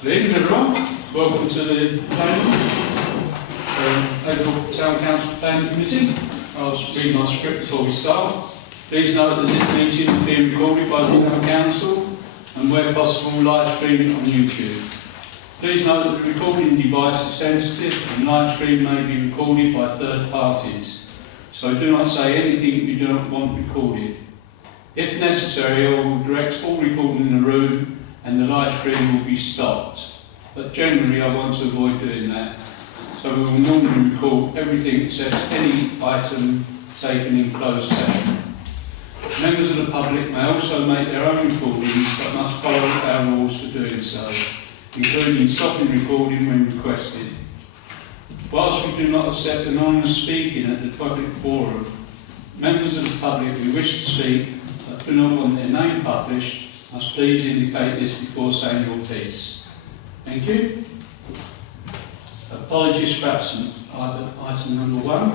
Good evening everyone, welcome to the Haverhill Town Council Planning Committee. I'll read my script before we start. Please note that this meeting is being recorded by the Town Council and where possible live streamed on YouTube. Please note that the recording device is sensitive and live stream may be recorded by third parties. So do not say anything you do not want recorded. If necessary, I will direct all recording in the room and the live stream will be stopped. But generally I want to avoid doing that. So we will normally record everything except any item taken in closed session. Members of the public may also make their own recordings but must follow our rules for doing so, including stopping recording when requested. Whilst we do not accept anonymous speaking at the public forum, members of the public who wish to speak but do not want their name published must please indicate this before saying your piece. Thank you. Apologies for absent. Item number 1.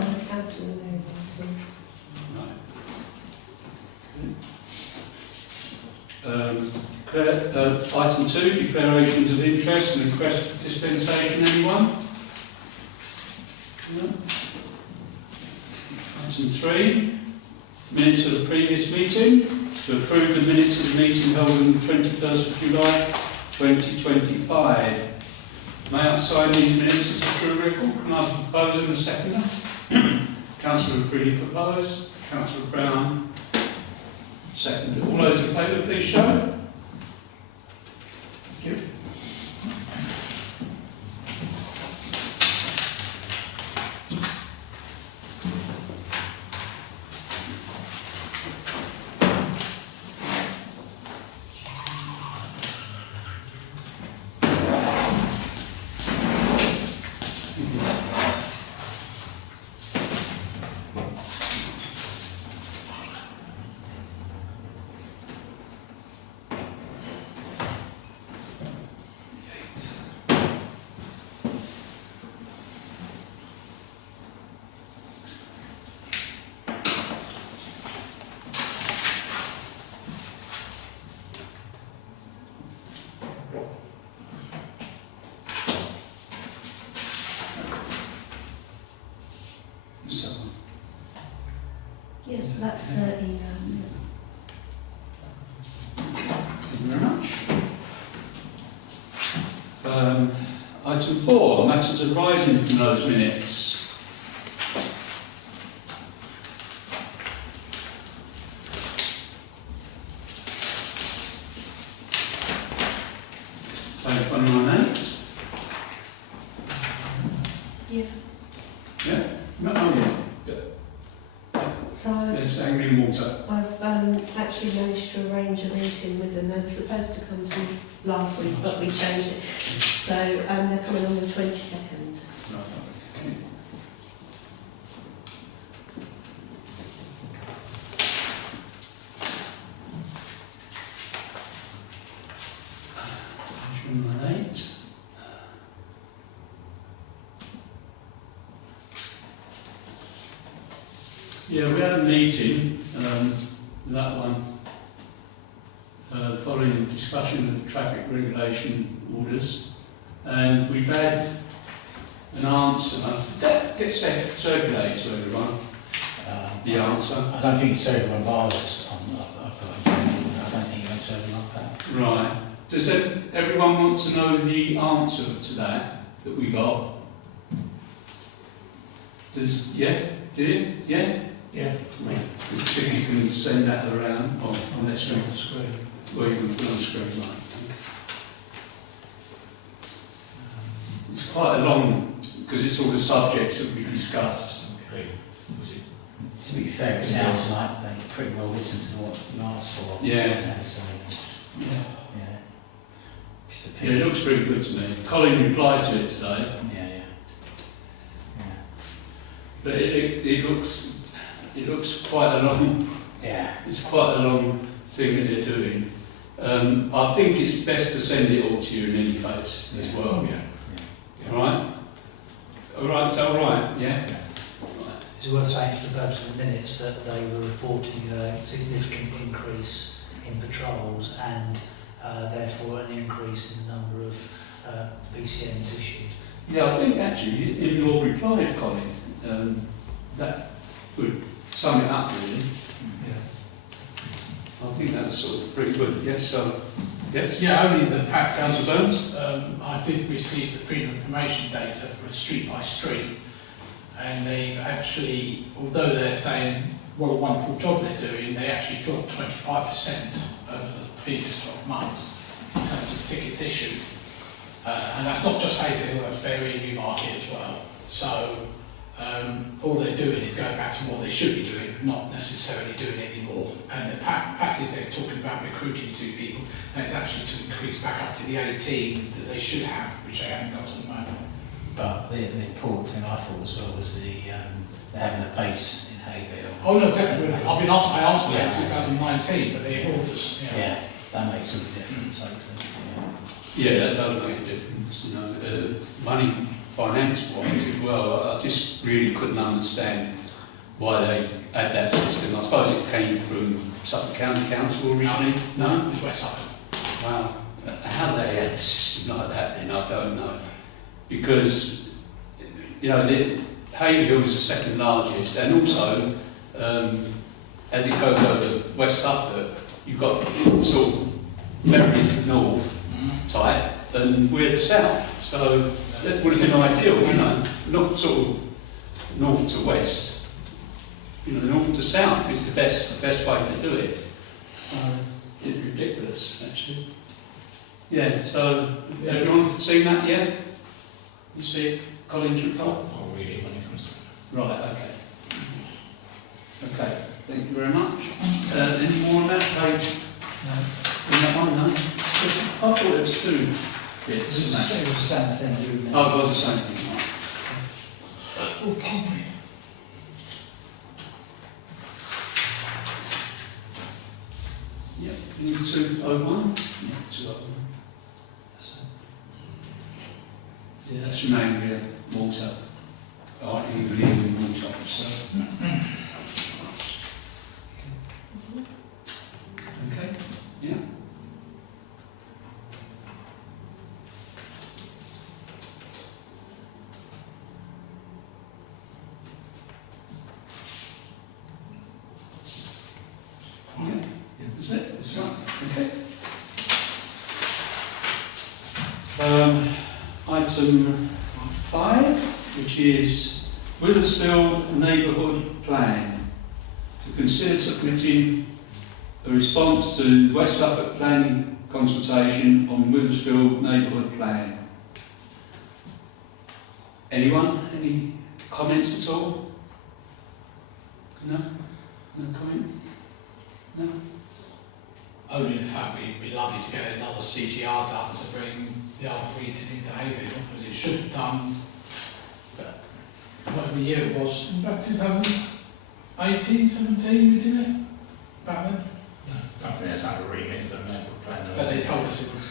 Item 2, declarations of interest and request for dispensation. Anyone? No. Item 3, minutes of the previous meeting. To approve the minutes of the meeting held on the 21st of July 2025. May I sign these minutes as a true record? Can I ask a proposer and a seconder? Councillor Freely proposed, Councillor Brown seconded. All those in favour, please show. Thank you. Yeah, that's the email. Thank you very much. Item 4, matters arising from those minutes. Page 29.8. Yeah. Yeah? No, oh yeah. So Yes, Angry Water. I've actually managed to arrange a meeting with them. They were supposed to come to me last week, but we changed it. So they're coming on the 22nd. Right. Page 8. Yeah, we had a meeting, that one, following the discussion of the traffic regulation orders, and we've had an answer. Did that get circulated to everyone? The answer? I don't think it's everyone, but I don't think it went to everyone like that. Right. Does everyone want to know the answer to that we got? Yeah? Do you? Yeah? Yeah. If you can send that around on that screen. Well, you can put on the screen, right. It's quite a long, because it's all the subjects that we discussed. Okay. To be fair, it sounds like they pretty well listened to what you asked for. Yeah. So, Yeah. yeah. Just a Yeah, it looks pretty good to me. Colin replied to it today. Yeah. But it looks quite a long. Yeah. It's quite a long thing that they're doing. I think it's best to send it all to you in any case as well. Yeah. All right. All right. Is that all right? Yeah. It's worth saying for the purpose of the minutes that they were reporting a significant increase in patrols and therefore an increase in the number of BCM is issued. Yeah, I think actually in your reply, Colin, that would sum it up really. Yeah. I think that was sort of pretty good. Yes, so, yes? Yeah, only the fact is, Councillor Burns? I did receive the freedom of information data for a street by street, and they've actually, although they're saying what a wonderful job they're doing, they actually dropped 25% over the previous 12 months in terms of tickets issued. And that's not just Haverhill, that's Bury and Newmarket as well. So all they're doing is going back to what they should be doing, not necessarily doing it anymore. And the fact is they're talking about recruiting 2 people, and it's actually to increase back up to the 18 that they should have, which they haven't got at the moment. But the important thing I thought as well was having a base in Haverhill. Oh no, definitely. I asked for that in 2019, but they ignored us. Yeah, that makes all the difference, hopefully. Yeah, that does make a difference. You know, money, finance-wise as well. I just really couldn't understand why they had that system. I suppose it came from Suffolk County Council originally. No? It was West Suffolk. Wow. How they had a system like that then, I don't know. Because, you know, Haverhill was the second largest, and also, as it goes over West Suffolk, you've got sort of Bury's north type, and we're the south. So that would have been ideal, you know, not sort of north to west. You know, north to south is the best way to do it. It's ridiculous, actually. Yeah, so everyone seen that yet? You see it, Colin's report? I'll read it when it comes to it. Right, okay. Okay, thank you very much. Any more on that page? No. On that one, no? I thought it was 2 It bits, was wasn't it? the same thing, didn't it? Oh, it was the same thing, right. Oh, pardon me. Yep, you need 201? Yeah, 201. That's Yeah, that's Romania, Malta. Oh, England and Malta, so. Okay, yeah. Yeah, that's it, that's right, okay. Item 5, which is Withersfield Neighbourhood Plan. To consider submitting a response to West Suffolk Planning consultation on Withersfield Neighbourhood Plan. Anyone? Any comments at all? No? No comment? No? Only the fact we'd be lovely to get another CGR done to bring the Arboretum into Haverhill, because it should have done, whatever year it was, about 2018, 17 we did it, back then. I don't think that's under remit, but no plan. But they told us it would,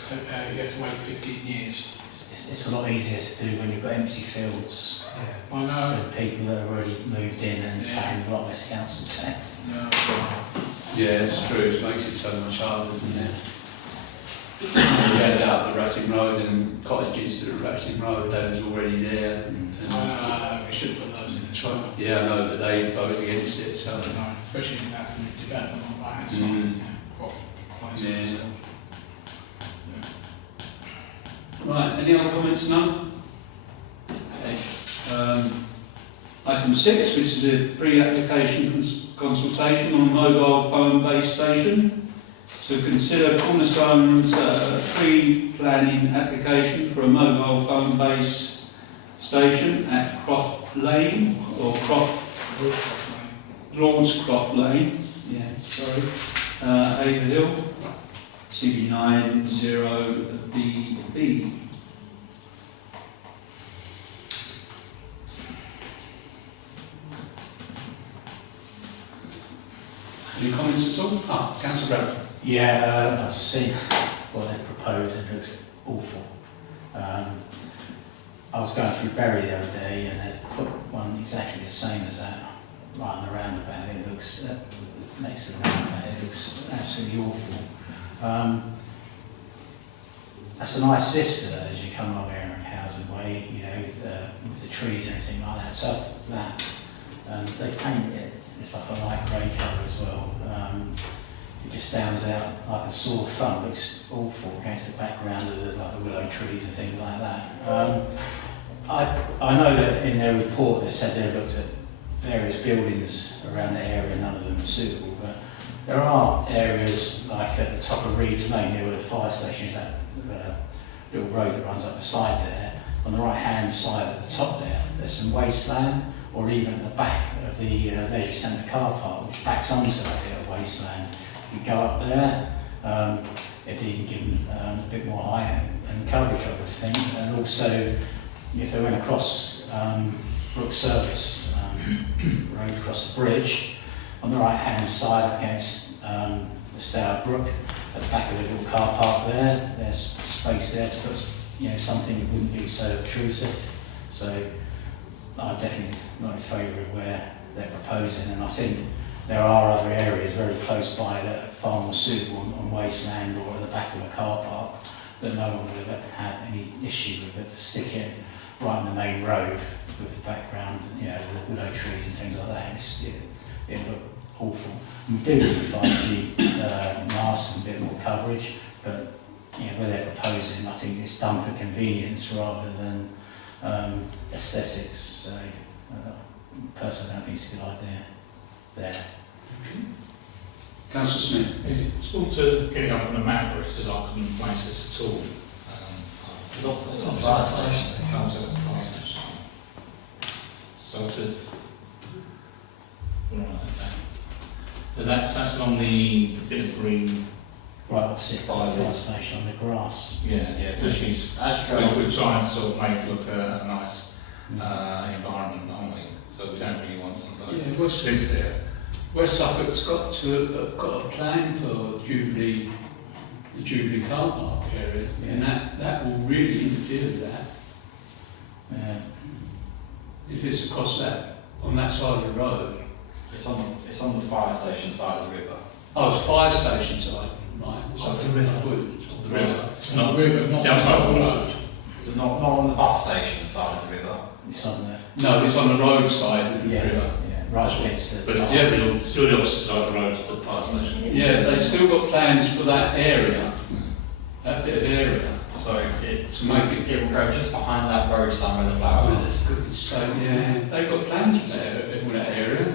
you have to wait 15 years. It's a lot easier to do when you've got empty fields. Yeah. I know. For people that have already moved in and Yeah. paying a lot less council tax. No. Yeah, it's true, it makes it so much harder, doesn't Yeah. it? We had out the Racing Road and cottages that are Racing Road, they was already there. And, We should put those in the trial. yeah, I know, but they voted against it, so. Especially in that new development on the right hand side. Mm. Yeah. Yeah. Right, any other comments? No? Okay. Item 6, which is a pre-application consultation on a mobile phone base station. To consider Cornerstone's pre-planning application for a mobile phone base station at Croft Lane, or Lordscroft Lane, yeah, sorry, Haverhill, CB9 0BB. Any comments at all? Ah, Councillor Brown. Yeah, I've seen what they proposed, it looks awful. I was going through Bury the other day and they put one exactly the same as that right on the roundabout. It looks, next to the roundabout, it looks absolutely awful. That's a nice vista, as you you come along here in Housen Way, you know, with the trees and everything like that. So that, they paint it, it's like a light grey colour as well. It just stands out like a sore thumb. Looks awful against the background of the willow trees and things like that. I know that in their report they said they looked at various buildings around the area, none of them are suitable, but there are areas like at the top of Reed's Lane, near where the fire station is, that little road that runs up the side there. On the right hand side at the top there's some wasteland, or even at the back of the leisure centre car park, which backs onto that bit of wasteland. You go up there, it'd even give them a bit more height and coverage, I would think. And also, if they went across Brook Service road across the bridge, on the right hand side against the Stour Brook, at the back of the little car park there's space there to put, you know, something that wouldn't be so obtrusive. So I'm definitely not in favour of where they're proposing, and I think there are other areas very close by that are far more suitable on wasteland or at the back of a car park that no one would have had any issue with, but to stick it right on the main road with the background, you know, the willow trees and things like that, it looked awful. We do need to find the masts and a bit more coverage, but you know, where they're proposing, I think it's done for convenience rather than aesthetics. So personally, I think it's a good idea there. Councillor Smith. Is it possible to get it up on a map, or because I couldn't place this at all? It's on the fire station. So that's on the bit of green. Right opposite by the fire station on the grass. Yeah. So we're trying to sort of make it look a nice environment, aren't we? So we don't really want something like this there. West Suffolk's got a plan for the Jubilee car park area, and that will really interfere with that. If it's across that, on that side of the road. It's on the fire station side of the river. Oh, it's fire station side, right? Of the river. Of The river. Not the river, not the side of the road. Is it not on the bus station side of the river? It's on the No, it's on the road side of the river. right against the. But it's still the opposite side of the road to the fire station. Yeah, they've still got plans for that area, that bit of area. So it will go just behind that road sign where the flower is. So yeah, they've got plans for that area.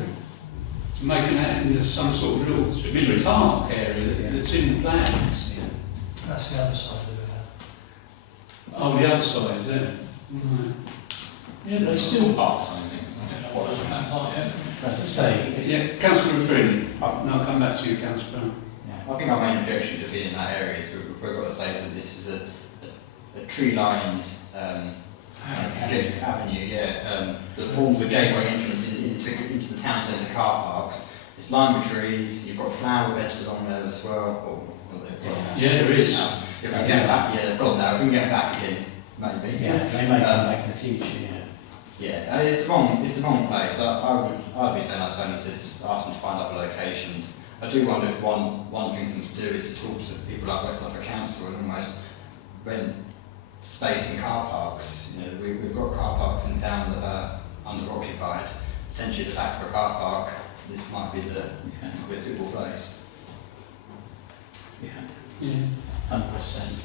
To making that into some sort of little mini park area that's in the plans. That's the other side of the river. Oh, the other side, is it? Right. Yeah, they still parks, I think. What those plans are, yeah. As I say, Yeah, Councillor Freeman. And I'll come back to you, Councillor Brown. I think our main objection to being in that area is we've got to say that this is a tree-lined avenue, that forms a gateway entrance into the town centre car parks. It's lined with trees. You've got flower beds along there as well. Yeah, there is. If we can get back, they've gone now. If we can get back again, maybe. yeah, they may come back in the future. Yeah, it's the wrong place. I'd be saying that to only ask them to find other locations. I do wonder if one thing for them to do is to talk to people like West Suffolk Council and almost rent space in car parks. You know, we've got car parks in town that are under-occupied. Potentially at the back of a car park, this might be a suitable place. Yeah. 100%.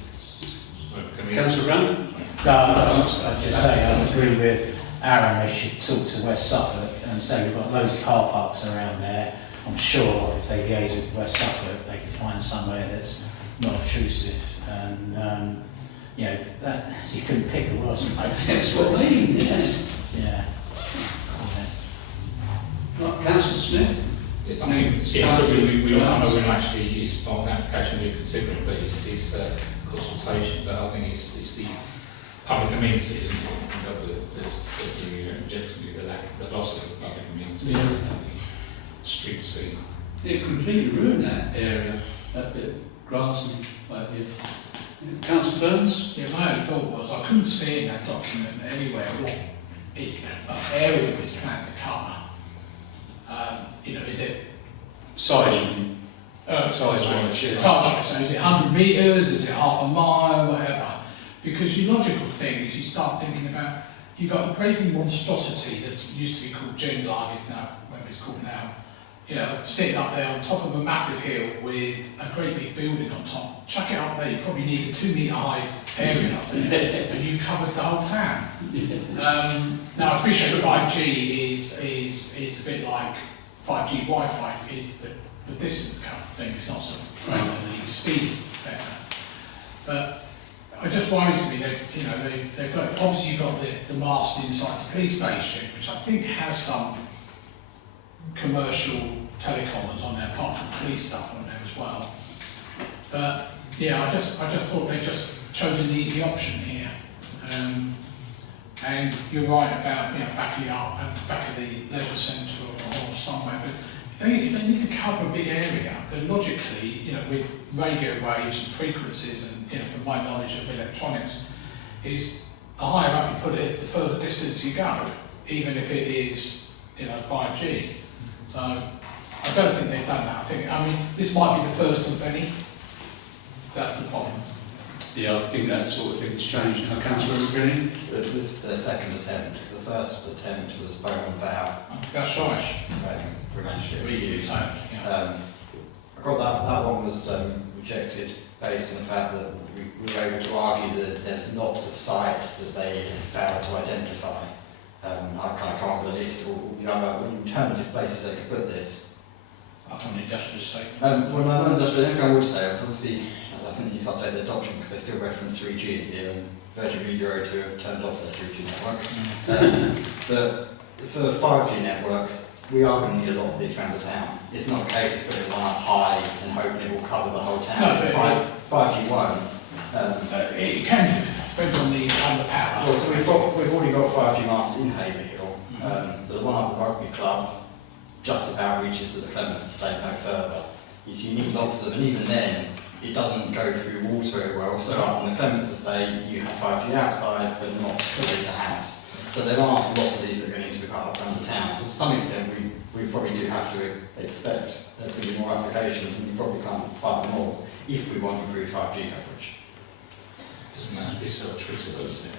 Councillor Brown? No, I'd just say I agree with Aaron. They should talk to West Suffolk and say we've got loads of car parks around there. I'm sure if they liaise with West Suffolk, they can find somewhere that's not obtrusive. And you know, that you couldn't pick a worse place. That's what I mean. Yes. Yeah. Right, Councillor Smith. I mean, so we don't know when actually it's not an application we're considering, but it's consultation. But I think it's the public amenity, isn't it? That's the objection, the loss of the public amenity and the street scene. It completely ruined that area, that bit of grass and like here. Councillor Burns? Yeah, my only thought was I couldn't see in that document anywhere what area is planned to cover. You know, is it Size, you mean? size range, so is it 100 metres, is it half a mile, whatever? Because your logical thing is you start thinking about, you've got a great big monstrosity that used to be called Genzine, is now, whatever it's called now, you know, sitting up there on top of a massive hill with a great big building on top. Chuck it up there, you probably need a 2 metre high area up there, and you covered the whole town. Now I appreciate 5G is a bit like 5G Wi-Fi, is the distance cover thing, it's not so great, and the speed is better. But it just worries me that, you know, they've got, obviously you've got the mast inside the police station, which I think has some commercial telecoms on there, apart from police stuff on there as well. But yeah, I just thought they just chosen the easy option here. And you're right about, you know, back of the leisure centre or somewhere. But if they need to cover a big area, then logically, you know, with radio waves and frequencies, and you know, from my knowledge of electronics, is the higher up you put it, the further distance you go, even if it is, you know, 5G. So I don't think they've done that. I mean, this might be the first of many. That's the problem. Yeah, I think that sort of thing's changed now. Councillor Green? This is their second attempt, because the first attempt was Bowman Vow. That's right. We managed to reuse. Yeah. I got that one was rejected based on the fact that we were able to argue that there's lots of sites that they had failed to identify. I kind of come up with a list of all the other alternative places they could put this. Up on the industrial estate. Well, no, not industrial. Anything I would say, obviously, I think they need to update their document because they still reference 3G here, and Virgin Media O2 have turned off their 3G network. But for the 5G network, we are going to need a lot of these around the town. It's not a case of putting one up high and hoping it will cover the whole town. No, but 5G won't. It can do, depends on the power. Well, so we've already got 5G masts in Haverhill. So the one up the rugby club just about reaches to the Clements estate, no further. You need lots of them, and even then, it doesn't go through walls very well. So up on the Clements estate, you have 5G outside, but not fully in the house. So there are lots of these that are going to need to be put up around the town. So to some extent, we probably do have to expect there's going to be more applications, and we probably can't find them all if we want to improve 5G coverage. It doesn't have to be so treatable, does it?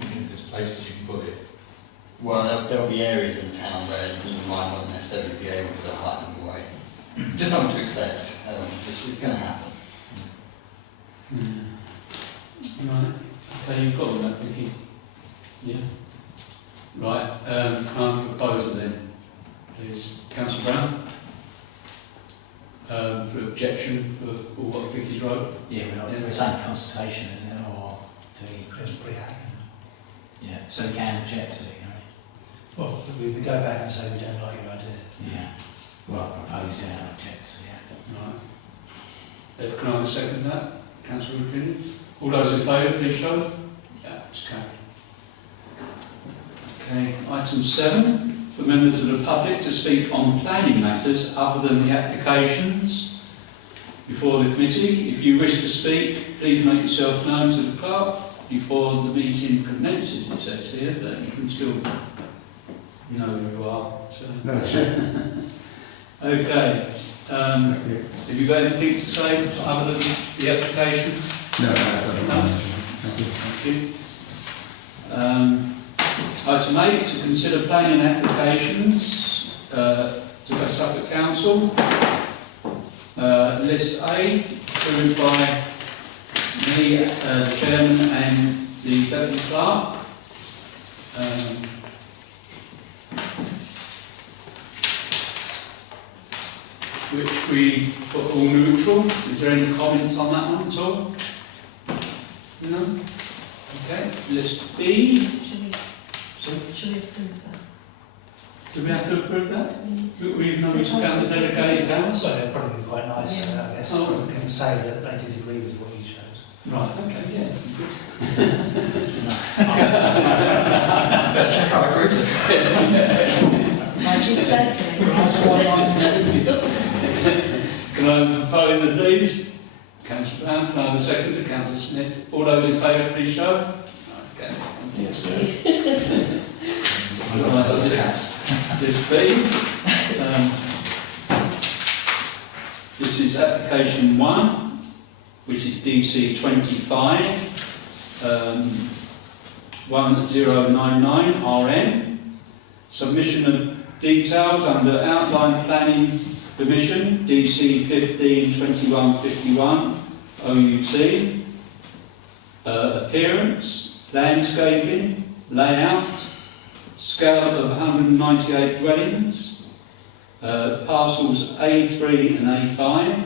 I mean, there's places you can put it. Well, there'll be areas in the town where you might not necessarily be able to hide them away. Just something to expect. It's going to happen. Right. Okay, you've got all that, Vicky. Yeah. Right. Can I propose it then, please? Councillor Brown? For objection for all what Vicky's wrote? Yeah, we're saying consultation, isn't it? Or do It's pretty happy. yeah, so we can object to it, can Well, we go back and say we don't like your idea. we? Yeah. Well, I propose and object, so yeah. Right. Can I second that? Councillor Green? All those in favour, please show. Yeah, it's carried. Okay, item 7, for members of the public to speak on planning matters other than the applications before the committee. If you wish to speak, please make yourself known to the clerk before the meeting commences, it says here, but you can still know who you are. So. Okay. Have you got anything to say other than the applications? No, Thank you. Item 8, to consider planning applications to West Suffolk Council. List A, approved by me, the Chairman and the Deputy Clerk. Which we put all neutral. Is there any comments on that one at all? No? Okay. List B. Should we approve that? Do we have to approve that? We know we took out the delegated powers? So it'd probably be quite nice, Yeah. I guess, Oh. we can say that they did agree with what you chose. Right, okay, yeah. Better check out the group. Magic circle. Can I propose it, please? Councillor Brown, can I have a second to Councillor Smith? All those in favour, please show. Okay. Yes, this B. This is application 1, which is DC 25, 1099 RM. Submission of details under Outline Planning Permission, DC 152151 OUT. Appearance, landscaping, layout, scale of 198 dwellings, parcels A3 and A5,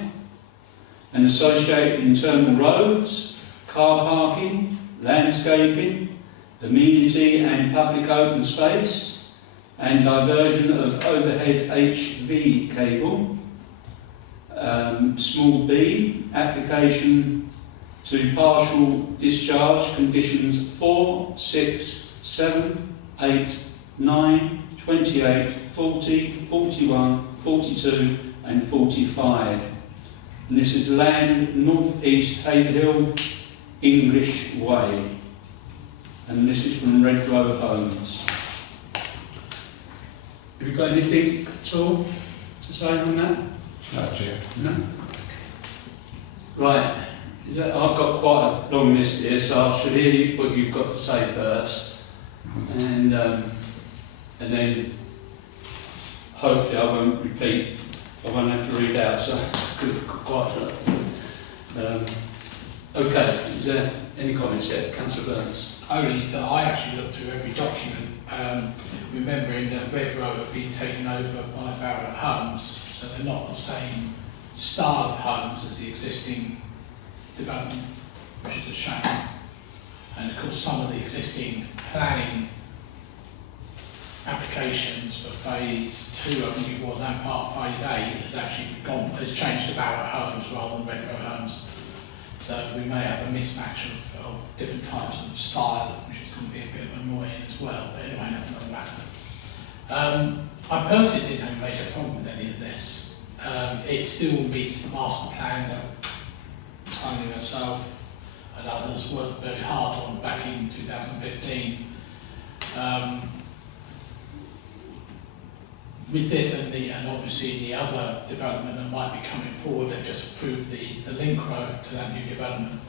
and associated internal roads, car parking, landscaping, amenity and public open space, and diversion of overhead HV cable. Small b, application to partial discharge conditions 4, 6, 7, 8, 9, 28, 40, 41, 42 and 45. And this is land North East Haverhill, English Way. And this is from Red Row Homes. Have you got anything at all to say on that? No, Chair. No? Right. I've got quite a long list here, so I should hear what you've got to say first. And then hopefully I won't repeat. I won't have to read out, so quite a lot. Okay, is there any comments yet? Councillor Burns. Only that I actually looked through every document, remembering that Red Row have been taken over by Barrett Homes, so they're not the same style of homes as the existing development, which is a shame. And of course some of the existing planning applications for phase 2, I think it was, and part of phase 8 has changed to Barrett Homes rather than Red Row Homes. So we may have a mismatch of different types of style, which is going to be a bit annoying as well, but anyway, nothing on the matter. I personally didn't have a major problem with any of this. It still meets the master plan that only myself and others worked very hard on back in 2015. With this and obviously the other development that might be coming forward that just approves the link road to that new development,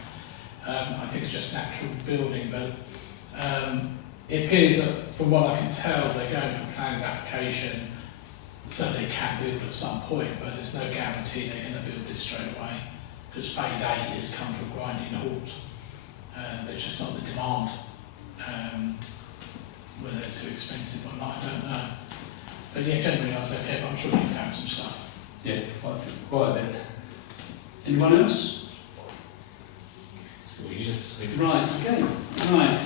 I think it's just natural building, but it appears that from what I can tell they're going for planning application so they can build at some point, but there's no guarantee they're going to build this straight away because phase 8 has come to a grinding halt. There's just not the demand. Whether they're too expensive or not, I don't know. But yeah, generally I was okay, but I'm sure you found some stuff. Yeah, quite a bit. Anyone else? Right, okay. Right.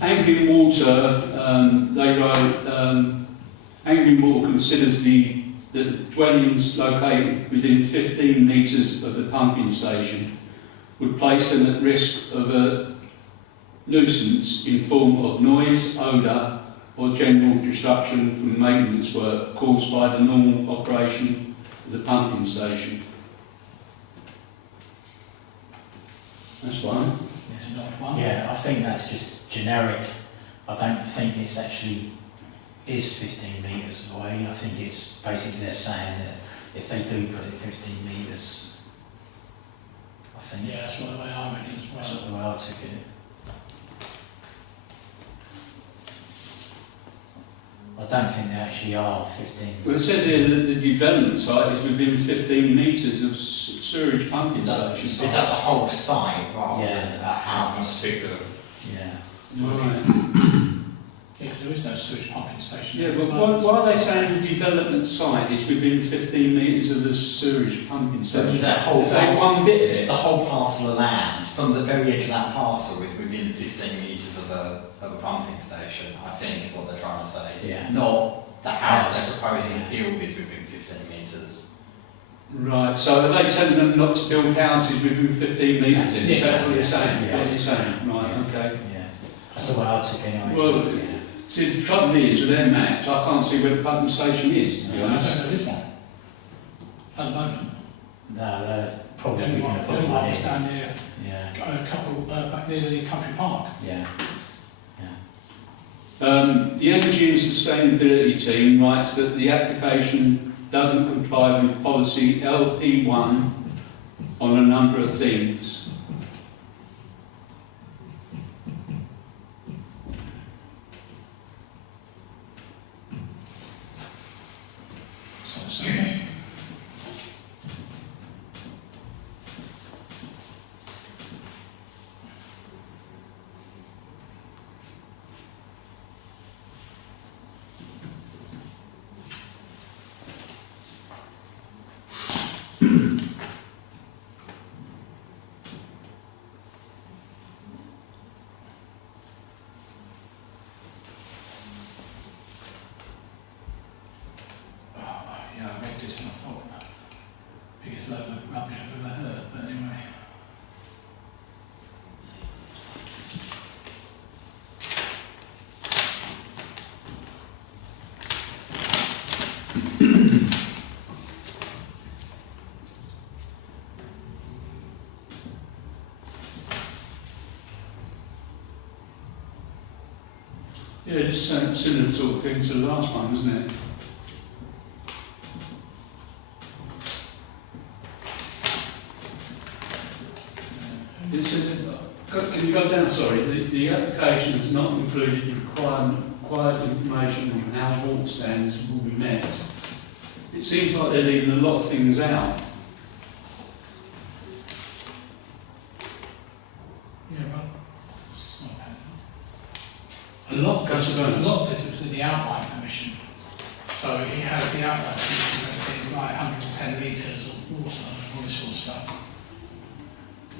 Anglian Water, they wrote, Anglian Water considers the dwellings located within 15 metres of the pumping station would place them at risk of a nuisance in form of noise, odour or general disruption from maintenance work caused by the normal operation of the pumping station. That's one. Yeah, I think that's just generic. I don't think it's actually is 15 metres away. I think it's basically they're saying that if they do put it 15 metres, I think Yeah, that's what the way I read it as that's well. the way I took it. I don't think they actually are 15. Well, it says here that the development site is within 15 metres of sewage pumping station. Is that the whole site rather Yeah. than a house? Particular. Yeah. Right. Yeah, because there is no sewage pumping station. Yeah, but why are they saying the development site is within 15 metres of the sewage pumping So station? is that whole Is that parcel, one bit of it? the whole parcel of land from the very edge of that parcel is within 15 metres of a pumping station, I think is what they're trying to say. Yeah. Not the house they're proposing to build is within 15 metres. Right, so are they telling them not to build houses within 15 metres? That's Is it. that what you're saying? Yeah. What you're saying? Right, okay. Yeah. That's the way I took it anyway. Well, yeah. see, the trouble is with their maps, I can't see where the pumping station is, to be I don't honest. know this one. At the moment. No, they're probably The only going to one put one was in. down there, Yeah. a couple back near the country park. Yeah. The Energy and Sustainability team writes that the application doesn't comply with policy LP1 on a number of things. Yeah, just similar sort of thing to the last one, isn't it? It says, can you go down, sorry, the application has not included required information on how walk standards will be met. It seems like they're leaving a lot of things out. Yeah, but it's not bad. A lot of this was in the outline permission. So he has the outline permission, things like 110 litres of water and all this sort of stuff.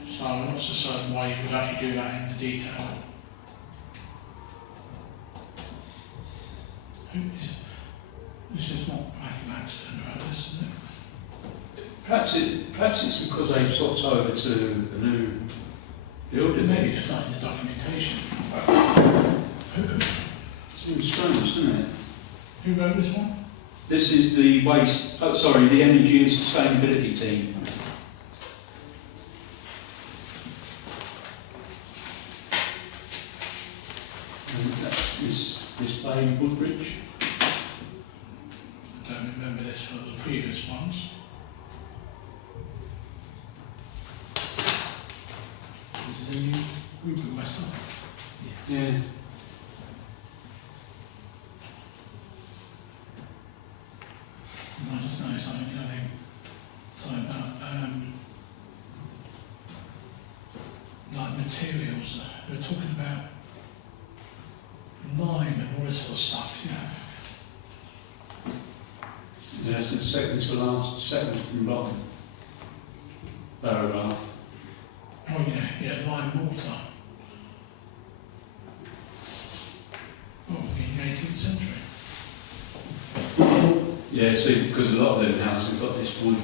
So I'm not so certain why you would actually do that in the detail. This is not mathematics, is it? Perhaps it's because they've swapped over to the new building. Maybe just not in the documentation. Seems strange, doesn't it? Who wrote this one? This is the the energy and sustainability team. And that's Miss Bay Woodbridge. Don't remember this for the previous ones. This is a new group of West London. Yeah. I just know something about like materials. We're talking about lime and all this sort of stuff, Yeah, it's the second to last, second from bottom paragraph. Oh yeah, lime water. Oh, in the 18th century. Yeah, see, because a lot of them houses have got this wood.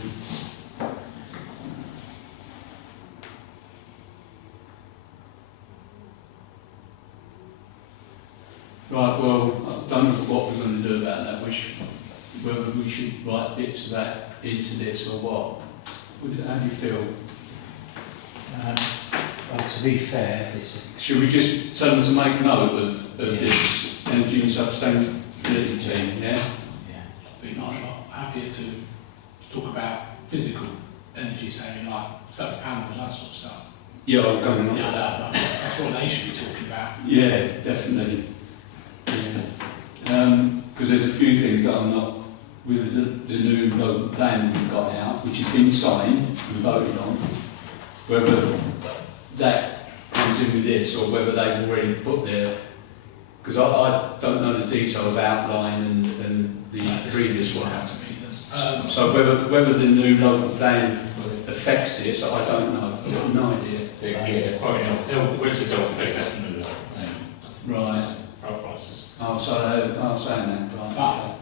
Right, well, I don't know what we're going to do about that, whether we should write bits of that into this or what. How do you feel? Well, to be fair, Should we just tell them to make note of this energy and sustainability team, yeah? I'd be much happier to talk about physical energy saving, like solar panels, that sort of stuff. Yeah, I'm going on. Yeah, that's what they should be talking about. Yeah, definitely. Because there's a few things that I'm not, with the new local plan we've got out, which has been signed and voted on, whether that comes in with this or whether they've already put their, because I don't know the detail of outline and the previous one. So whether the new local plan affects this, I don't know. I've got no idea. Yeah, quite which is all big, that's the new Right. prices. Oh, so I'm saying that. Right. But,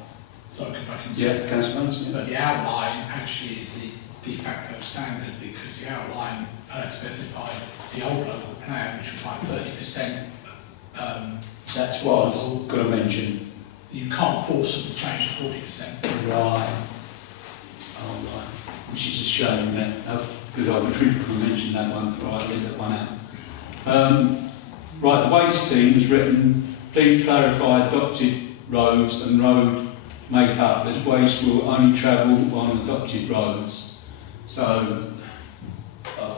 so I can Yeah, Councillor Burns, yeah. But the outline actually is the de facto standard because the outline specified the old local plan, which was like 30%. That's what I was going to mention. You can't force them to change to 40%. Right. Oh, right. Which is a shame, because I was really going to mention that one, right, I'll leave that one out. Right, the waste team has written, please clarify adopted roads and road make-up, as waste will only travel on adopted roads. So, I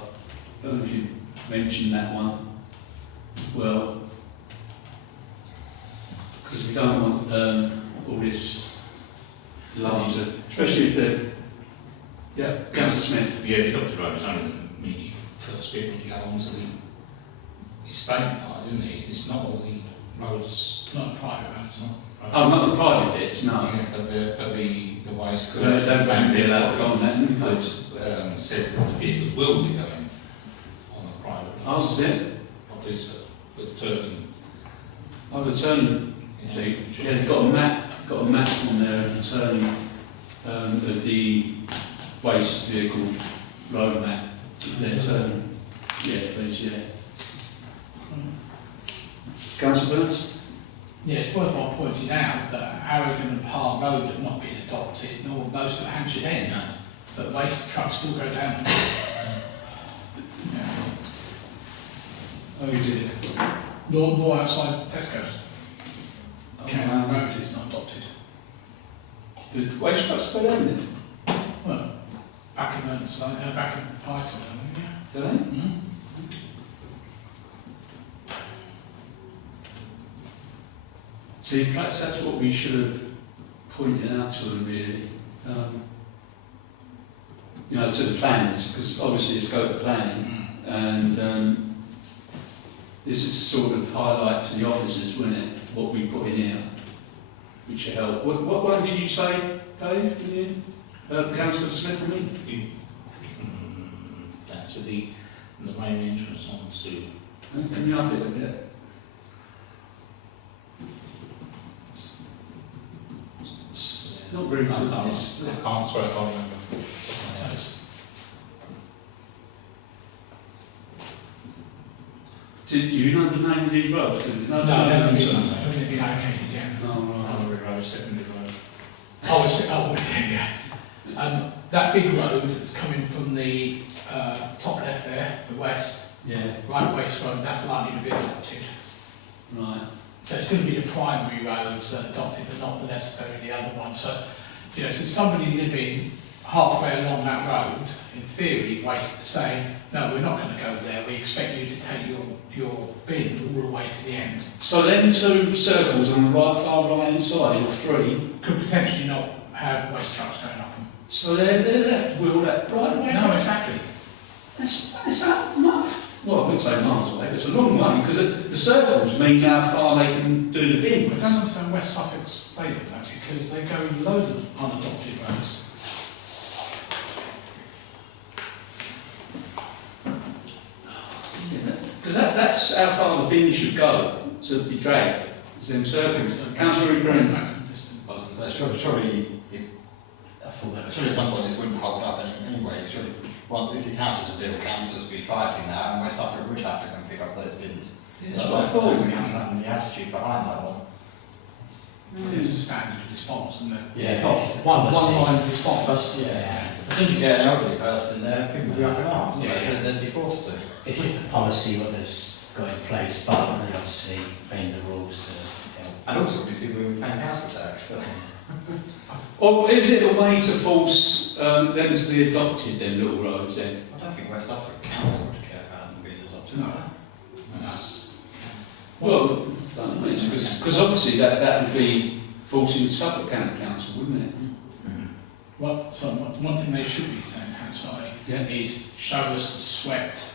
don't know if you mentioned that one as well, because we don't want all this larger, especially if they're, yeah, Councillor Smith. Yeah, the adopted road is only the immediate first bit when you go on to the estate part, isn't it? It's not all the roads. Not private roads, not. Oh, not the private bits, no. Yeah, but the waste. Because they won't be allowed to go on that, because says that the vehicles will be going on a private road. oh, is it? What is it? With the turning. Oh, the turning. See, yeah, they've got a map on there of the turning of the waste vehicle road map. They're turning. Yeah, please, yeah. Councillor Burns? Yeah, it's worthwhile pointing out that Haverhill and Park Road have not been adopted, nor most of Hampshire End, but waste trucks still go down. Yeah. Oh, you did it. Nor outside Tesco's. Cannon Road is not adopted. Did waste trucks go down there? Well, back of the Python, I think, yeah. Do they? Mm. See, perhaps that's what we should have pointed out to them, really. You know, to the planners, because obviously it's go to planning, and this is a sort of highlight to the officers, wasn't it? What we put in here, which will help. What one did you say, Dave? Did you? Councillor Smith and me? That's the main entrance onto. Let me up it a bit. Not very good. I can't, sorry, I can't remember. Do you know the name of these roads? No, they haven't been allocated yet. Oh, right. Haverhill Road, secondary road. Yeah. That big road that's coming from the top left there, the west, Yeah, right west road, that's likely to be adopted. right. So it's going to be the primary roads that are adopted, but not necessarily the other ones. So, you know, so somebody living halfway along that road, in theory, waste to say, no, we're not going to go there. We expect you to take your bin all the way to the end. So then two circles on the right, far right hand side, or three, Could potentially not have waste trucks going up them. so they're left wheel that right away. No, exactly. That's up, well, I wouldn't say miles away, but it's a long way, because the circles mean how far they can do the I bins. don't understand West Suffolk's state of that, because they go loads of unadopted roads. Because that's how far the bin should go to be dragged. It's them circles. Councillor Green. Surely, surely some bodies wouldn't hold up anyway. Surely, well, if these houses are built, councils would be fighting that, and West Suffolk would have to come pick up those bins. That's what I thought. We understand the attitude behind that one. There's a standard response, isn't there? Yeah, it's not just One line response. yeah. As soon as you get an elderly person there, people will be up and arms. Yeah. So they'd be forced to. It's just a policy what they've got in place, but they obviously bend the rules to help. And also these people who pay council tax. So. Or is it a way to force them to be adopted, them little roads then? I don't think West Suffolk Council would care about them being adopted. No. Well, because obviously that would be forcing the Suffolk County Council, wouldn't it? Well, so one thing they should be saying, Councillor, Yeah. is show us the swept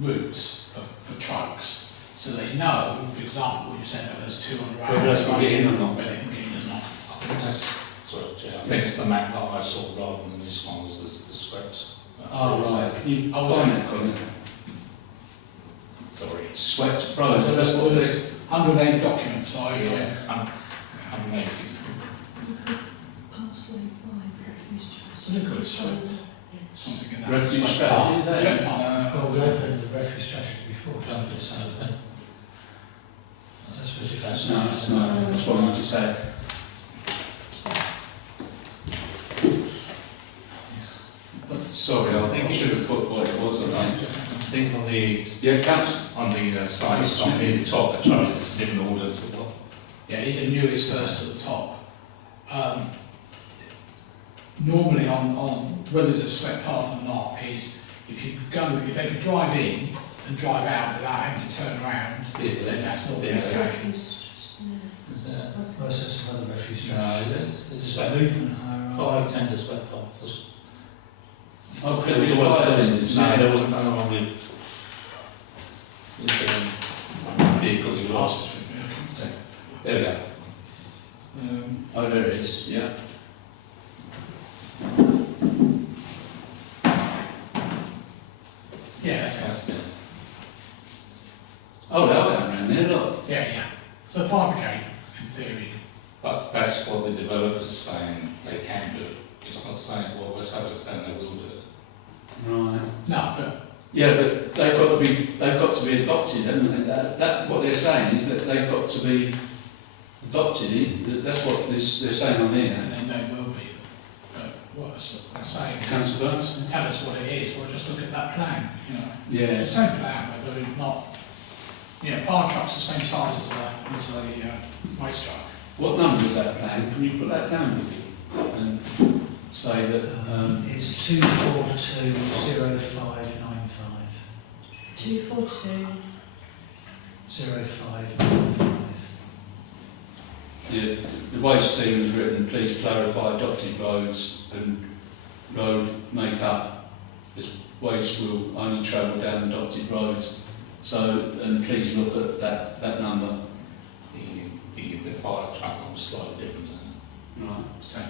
routes for trucks, so they know, for example, what you said, that there's two on the Whether right they can get in or not. where they can get in or not. I think that's, sorry, Chair, I think it's the map that I saw rather than this one was the script. Oh, right. Can you Oh, find yeah. that, Colin? Sorry. Swept Oh, roads. so there's 108 documents, so I, Yeah, I'm amazing. Is the parcel in 5 refuse trust? Look at it, swept. Something in that. Refuge Swept. strategy, is that? Swept path. Well, we opened the refuse strategy before. Don't do the same thing. That's for That's different. No, it's not. That's what I wanted to say. Sorry, I think I should have put what it was on there. I think on the Yeah, Council. side, it's not near the top, that shows it's a different order to what. Yeah, it's the newest first at the top. Normally on whether there's a swept path or not is if they could drive in and drive out without having to turn around, Yeah, then that's not the Yeah. okay. Refuse trust, Is there? Versus some other refuse No, strategy. it's It's movement hierarchy. 5 tender sweat paths. Oh, could it be fire engines? No, there wasn't nothing wrong with vehicles you lost. There we go. Oh, there it is, yeah. Yeah, that's it. Oh, they'll come around there, look. Yeah. So fire brigade, in theory, But that's what the developers are saying they can do. It's not saying what we're saying they will do. Right. no, but Yeah, but they've got to be adopted, haven't they? That what they're saying is that they've got to be adopted. That's what they're saying on here. and then they will be. But what I'm saying is, Councillor Burns? tell us what it is, well just look at that plan, you know. Yeah. It's the same plan, whether it's not Yeah, fire truck's the same size as a waste truck. What number is that plan? Can you put that down with me? And say that, It's 2420595. 242. 0595. the waste team has written, please clarify dotted roads and road make-up. This waste will only travel down dotted roads. So, and please look at that number. The fire truck was slightly different. Right. Same.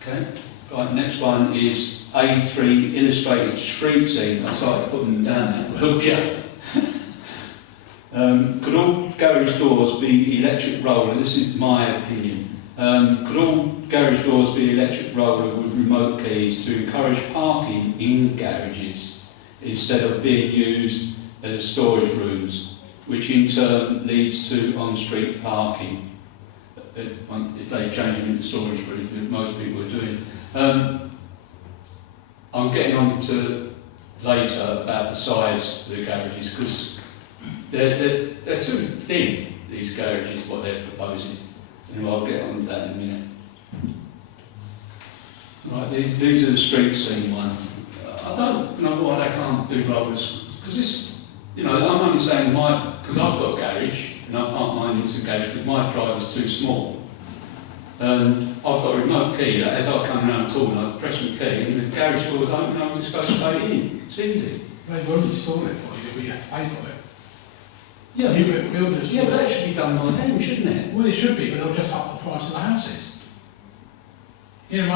Okay. Right, next one is A3 illustrated street scenes. I started putting them down there. Okay. Could all garage doors be electric roller? This is my opinion. Could all garage doors be electric roller with remote keys to encourage parking in garages instead of being used as storage rooms, which in turn leads to on-street parking? If they change them into storage rooms, which most people are doing. I'm getting on to later about the size of the garages because they're too thin, these garages, what they're proposing. And I'll get on to that in a minute. Right, these are the street scene ones. I don't know why they can't do rollers, because this, you know, I'm only saying because I've got a garage, and I can't mind it's a garage because my drive is too small. I've got a remote key that as I come around the corner, I press the key and the garage door's open and I just go straight in. It's easy. They won't install it for you, but you have to pay for it. Yeah, You builders. yeah, but that should be done by them, shouldn't it? Well, it should be, but they'll just up the price of the houses. You know,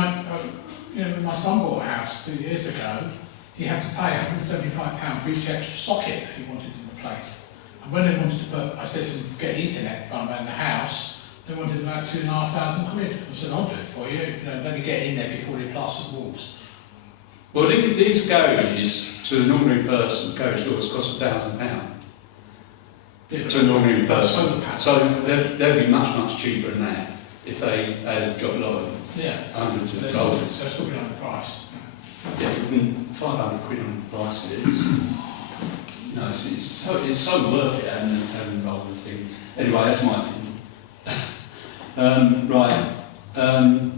my son bought a house 2 years ago. He had to pay £175 for each extra socket he wanted to replace. And when they wanted to put, I said to them, get Ethernet run around the house, they wanted about £2,500. I said, I'll do it for you. Let me get in there before they plaster the walls. Well, these garages, to an ordinary person, garage doors cost £1,000. To an ordinary person. So they'd be much, much cheaper than that if they had got a lot of hundreds of dollars. So it's talking on the price. Yeah, 500 quid on the price of it is. No, it's so worth it having the roller thing. Anyway, that's my opinion.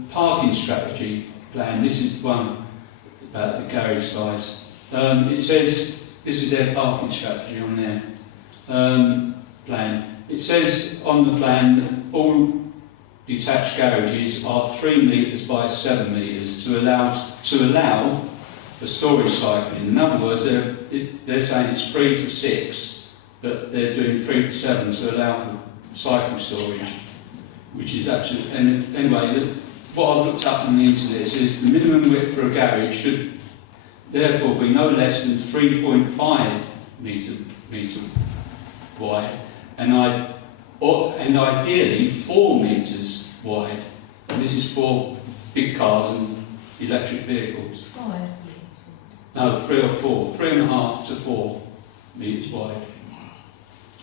Parking strategy plan. This is one about the garage size. It says, this is their parking strategy on their plan. It says on the plan that all detached garages are 3 metres by 7 metres to allow for storage cycling. In other words, they're saying it's 3 to 6, but they're doing 3 to 7 to allow for cycle storage, which is absolutely. And anyway, what I've looked up on the internet says the minimum width for a garage should therefore be no less than 3.5 metre wide, and ideally 4 metres wide. And this is for big cars and electric vehicles. 5. No, 3 or 4, 3.5 to 4 metres wide.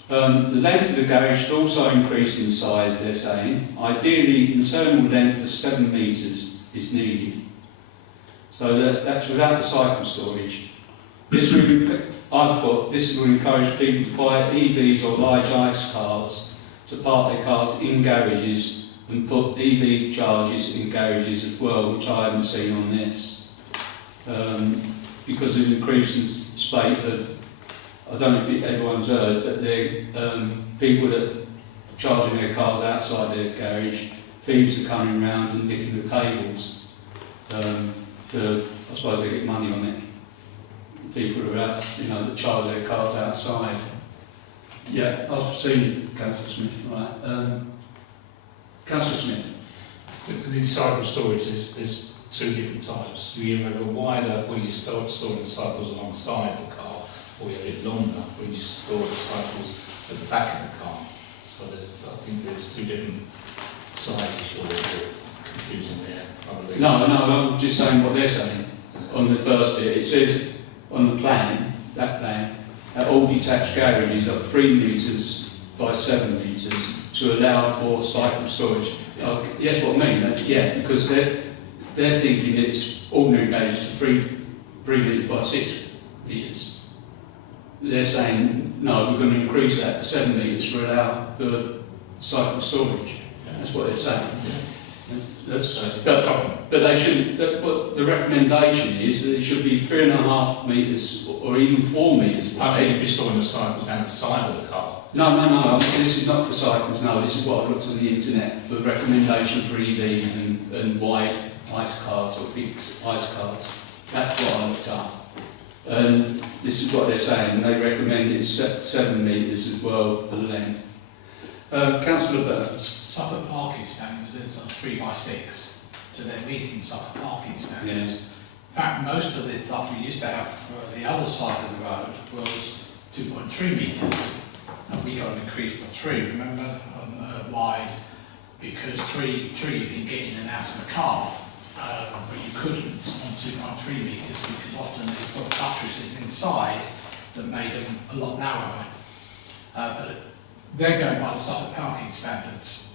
The length of the garage should also increase in size, they're saying. Ideally, internal length of 7 metres is needed. So that's without the cycle storage. This will encourage people to buy EVs or large ICE cars to park their cars in garages and put EV charges in garages as well, which I haven't seen on this. Because of the increasing spate of, I don't know if everyone's heard, but they're people that are charging their cars outside their garage, thieves are coming around and nicking the cables. I suppose they get money on it. People who are out, that charge their cars outside. Yeah, I've seen Councillor Smith, right? Councillor Smith. With the cycle storage, there's 2 different types. You either have a wider where you start storing the cycles alongside the car, or you have it longer where you store the cycles at the back of the car. So I think there's 2 different sizes you're confusing there, I believe. No, I'm just saying what they're saying. On the first bit, it says on the plan, all detached garages are 3 metres by 7 metres to allow for cycle storage. Yes, what I mean? Because they're thinking it's ordinary garages are 3 metres by 6 metres. they're saying, no, we're going to increase that to 7 metres to allow for cycle storage. That's what they're saying. But they should. What the recommendation is that it should be 3.5 metres or even 4 metres. I mean, if you're storing the cycles down the side of the car. No. This is not for cycles. No, this is what I looked on the internet for recommendation for EVs and wide ice cars or big ice cars. That's what I looked up. And this is what they're saying. They recommend it 7 metres as well for the length. Councillor Burns. Suffolk parking standards is 3 by 6, so they're meeting Suffolk parking standards. Yes. In fact, most of the stuff we used to have for the other side of the road was 2.3 metres, and we got an increase to 3, remember, wide, because 3 you can get in and out of the car, but you couldn't on 2.3 metres because often they put buttresses inside that made them a lot narrower. But they're going by the Suffolk parking standards.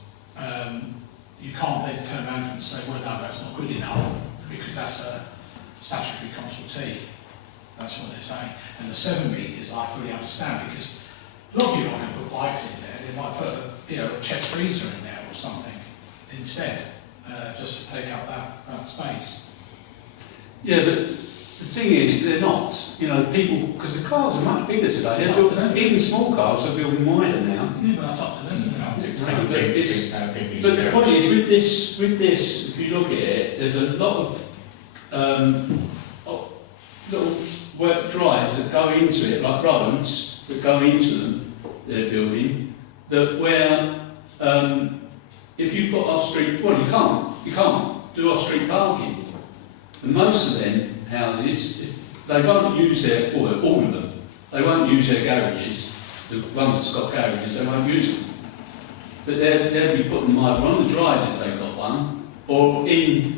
You can't then turn around and say, well, no, that's not good enough, because that's a statutory consultee. That's what they're saying. And the 7 metres, I fully understand, because a lot of people aren't going to put bikes in there. They might put a chest freezer in there or something instead, just to take out that space. Yeah, but the thing is, they're not. People, because the cars are much bigger today. They're building, even small cars are building wider now. Yeah, but that's up to them. But the point is, with this, if you look at it, there's a lot of little work drives that go into it, like roads that go into them, they're building, that where if you put off-street, well, you can't do off-street parking. And most of them houses, they won't use all of them, they won't use their garages, the ones that's got garages, they won't use them. But they'll be putting them either on the drives if they've got one, or it'd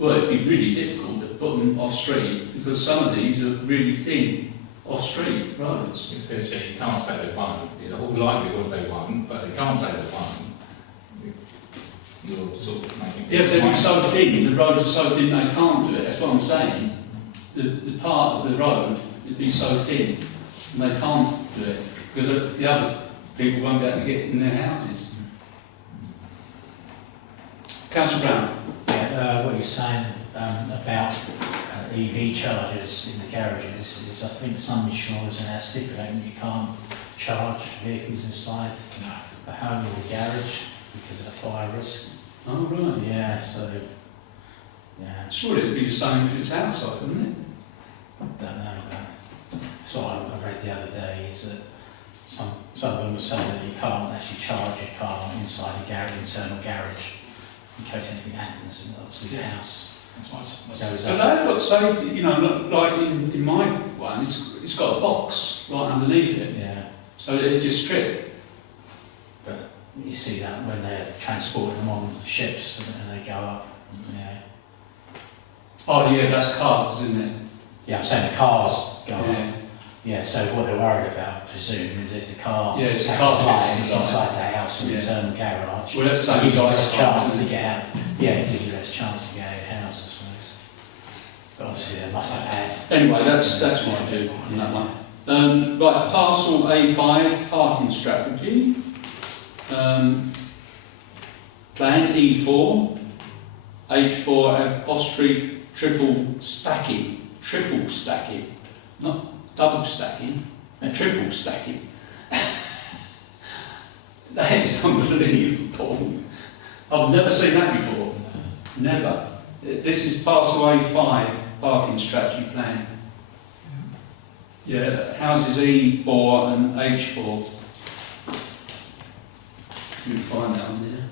be really difficult to put them off-street, because some of these are really thin off-street roads. You can't say they won't. It's all likelihood they won't, but they can't say they won't. You're sort of making... Yeah, but they'd be so thin, the roads are so thin they can't do it, that's what I'm saying. The part of the road would be so thin, and they can't do it, because the other people won't be able to get in their houses. Councillor Brown. Yeah, what you're saying about EV chargers in the garages is, I think some insurers are now stipulating that you can't charge vehicles inside a home or a garage because of the fire risk. Oh, right. Yeah, so, yeah. Surely it'd be the same if it's outside, wouldn't it? I don't know. That's what I read the other day, is that some of them were saying that you can't actually charge your car inside a garage, internal garage, in case anything happens, and obviously the house goes But up. they've got safety, like in my one, it's got a box right underneath it, Yeah, so it just strip. but you see that when they're transporting them on ships and they go up. Yeah. Oh yeah, that's cars, isn't it? Yeah, I'm saying the cars go up. Yeah. Yeah, so what they're worried about, I presume, is if the car Yeah, if the catches car fire catches inside the house or Yeah. internal garage, Well, that's the it same gives you as less ice chance cars, to isn't it? get out. Yeah, it gives you less chance to get out of your house, I suppose. But obviously they must have had. Anyway, that's what I do on that one. Right, parcel A5, parking strategy. Plan E4. H4 have off-street triple stacking. Not double stacking, triple stacking. That is unbelievable. I've never seen that before. Never. This is parcel A5 parking strategy plan. Yeah, houses E4 and H4. You can find that on there.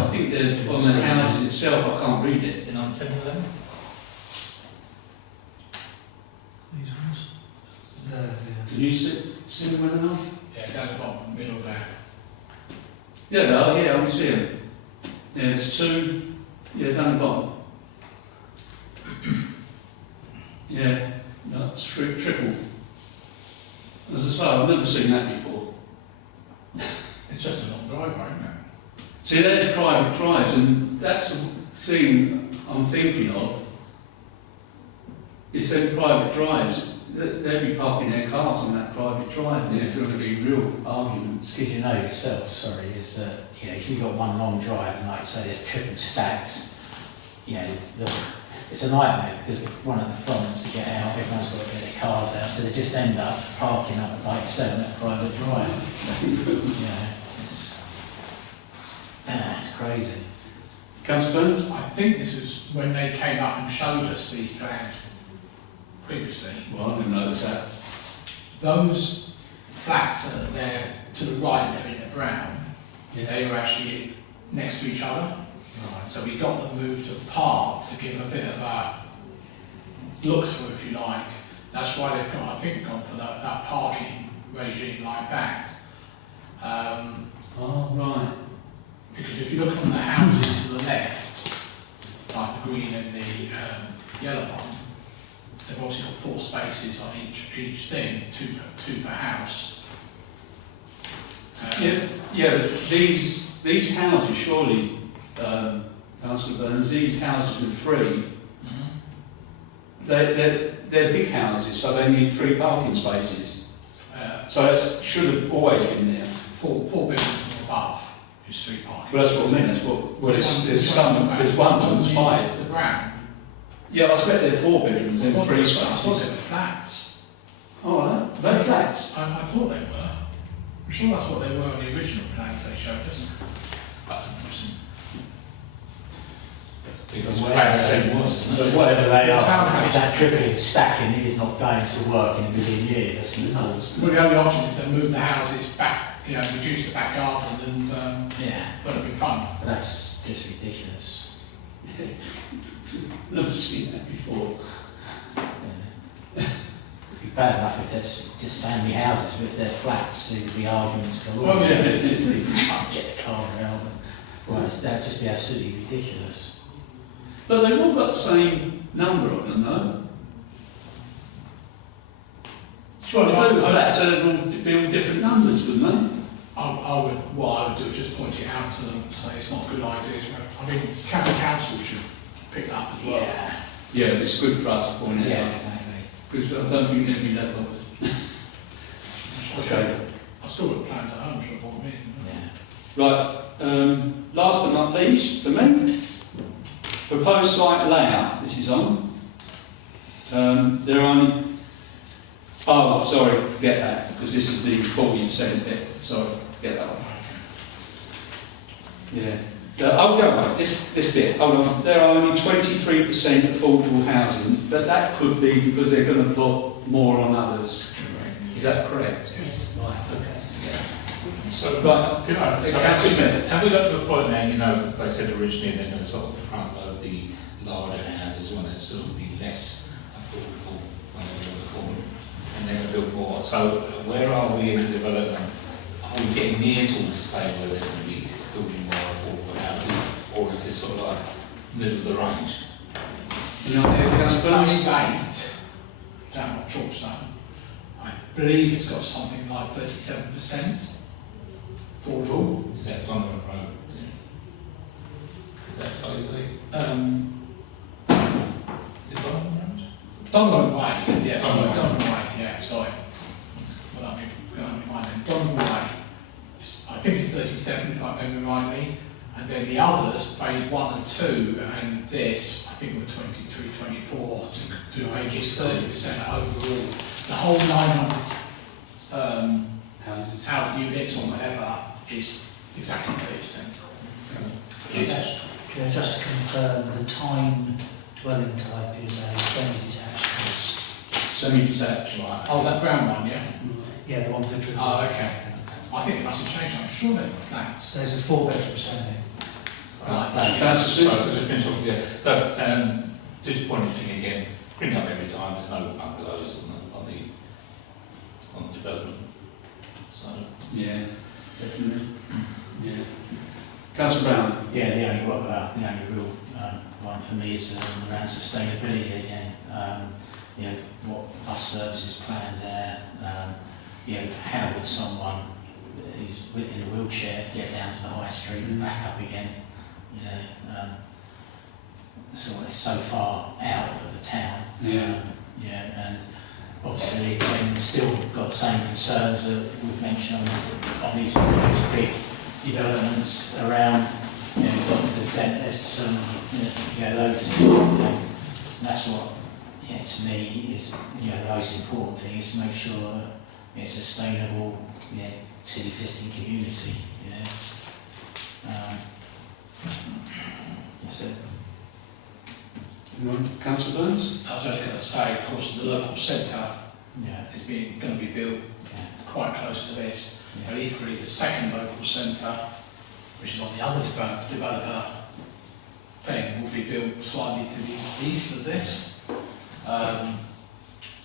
I think they're on the houses itself, I can't read it. In on 10 of them? These ones? Can you see them well enough? Yeah, down the bottom, middle there. Yeah, they are, yeah, I can see them. Yeah, there's two, yeah, down the bottom. Yeah, that's triple. As I say, I've never seen that before. It's just a long driveway, isn't it? See, they're the private drives, and that's the thing I'm thinking of. It's their private drives. They'll be parking their cars on that private drive, and there's going to be real arguments. Because you know yourself, sorry, is that if you've got one long drive and like say there's triple stacked, it's a nightmare because one at the front wants to get out, everyone's got to get their cars out, so they just end up parking up at like 7 at private drive. It's crazy. Councillor Burns? I think this is when they came up and showed us these plans previously. Well, I didn't notice that. Those flats that are there to the right, they're in the brown, they were actually next to each other. Right. So we got them moved apart to give a bit of a look through, if you like. That's why they've gone, I think, gone for that parking regime like that. Right. Because if you look on the houses to the left, like the green and the yellow one, they've obviously got 4 spaces on each thing, two per house. These houses, surely, Councillor Burns, these houses with 3, they're big houses, so they need 3 parking spaces. So it should have always been there. 4 bedrooms and above is 3 parking. Well, that's what I mean. That's what. Well, there's one that's 5. The brown. Yeah, I expect they're 4 bedrooms and 3 I spaces. thought they were flats. Oh, are they flats? I thought they were. I'm sure that's what they were on the original plans they showed us. But Because was. But whatever they are, Townhouse. is that tripling stacking is not going to work in a million years, that's the course. well, the only option is to move the houses back, reduce the back garden and that'll be fun. But that's just ridiculous. Never seen that before. It'd be bad enough if there's just family houses, but if they're flats, there'd be arguments galore. Oh, yeah. You can't get the car out. Well, that'd just be absolutely ridiculous. But they've all got the same number on them, though. Sure, if they were flats, they'd all be all different numbers, wouldn't they? What I would do is just point it out to them and say it's not a good idea. I mean, county council should pick that up as well. Yeah, it's good for us to point it out. Exactly. Because I don't think they'd be that bothered. Okay. I've still got plans at home, sure, what I mean. Yeah. Right, last but not least, for me, proposed site layout, this is on. There are only, forget that, because this is the 40% bit, sorry, forget that one. Yeah. This bit, hold on. There are only 23% affordable housing, but that could be because they're going to put more on others. Is that correct? Yes. Right, okay. So, Right. Councillor Smith, have we got to the point now, I said originally they're going to sort of front load the larger houses when it's sort of be less affordable when they build the corner, and they're going to build more. So, where are we in the development? Are we getting near to the stage where they're going to be still be more affordable houses, or is this sort of like middle of the range? Phase 8, down at Chalkstone, I believe it's got something like 37% affordable. Is that Donovan Road? Yeah. Is that phase 8? Is it Donovan Road? Donovan Way, yeah, sorry, Donovan Donovan Way, yeah, sorry. Well, I'm going to be mine then. Donovan Way, I think it's 37 if I remember rightly, and then the others, phase 1 and 2, and this, I think we're 23, 24 to make it 30% overall. The whole 900 out units or whatever is exactly 30%. Just to confirm, the time dwelling type is a semi-detached house. Semi-detached, right. Oh, that brown one, yeah? Yeah, the one with the triple. Oh, okay. I think it must have changed. I'm sure they were flats. So it's a 4-bedroom semi. Right. That's So, to just finish off, yeah. So, just one thing again, bring up every time, there's no bungalows on the development. So, Yeah, definitely. Yeah. Councillor Brown. Yeah, the only real one for me is around sustainability again. What bus services planned there. How would someone who's in a wheelchair get down to the high street and back up again? So it's so far out of the town. Yeah. and obviously still got the same concerns that we've mentioned on these big developments around, you know, doctors, dentists, those, and that's what, to me is, the most important thing is to make sure that it's sustainable, to the existing community, That's it. Councillor Burns? I was only going to say, of course, the local centre Yeah. is going to be built quite close to this, but equally the second local centre, which is on the other developer thing, will be built slightly to the east of this.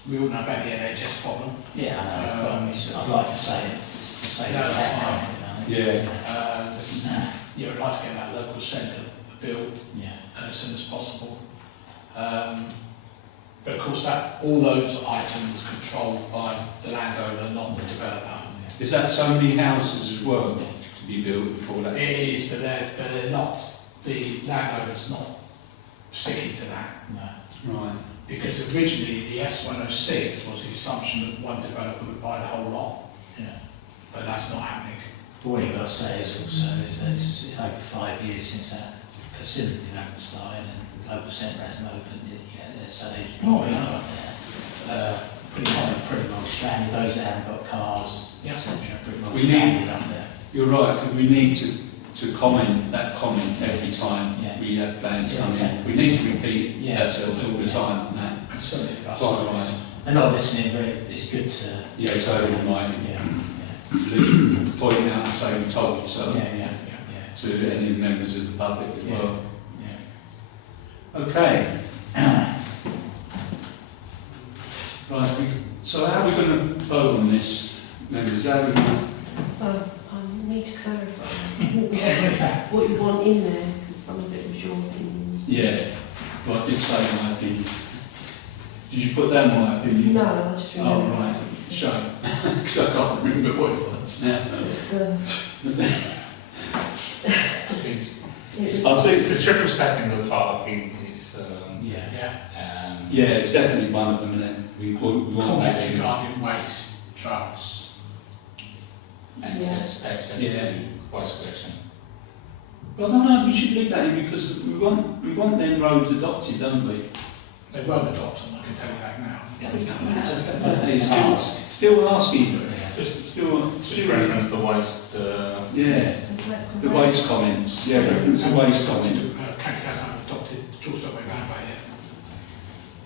We all know about the NHS problem. Yeah, I know. I'd like to say it. To say No, that's fine. Yeah. We'd like to get that local centre built as soon as possible. But of course, all those items controlled by the landowner, not the developer. Is that so many houses as well to be built before that? It is, but they're not. The landowner's not sticking to that. No. Right. Because originally the S106 was the assumption that one developer would buy the whole lot. Yeah. But that's not happening. But what you've got to say is also is that it's over 5 years since that facility development started and the local centre hasn't opened it yet. So they've got there. Pretty well stranded. Those that haven't got cars, etc. Pretty well stranded up there. You're right, because we need to comment every time we have plans come in. We need to repeat ourselves all the time. And certainly that's right. They're not listening, but it's good to... Yeah, it's over the mind. Pointing out and saying we told you so. To any members of the public as well. Okay. Right, so how are we going to vote on this, members? How are we going to... Well, I need to clarify what you want in there, because some of it was your opinions. Yeah, well, I did say my opinion. Did you put down my opinion? No, I just remember. Oh, right. Shame. Because I can't remember what it was now. I think the triple stacking of the parking is... Yeah, it's definitely one of them, and then we want comments regarding waste trucks. access to waste collection. But I don't know, we should leave that in because we want them roads adopted, don't we? They won't adopt them, I can tell you that now. Still asking. Still reference the waste. The waste comments. Yeah, reference the waste comment. County Council haven't adopted dual stop way roundabout yet.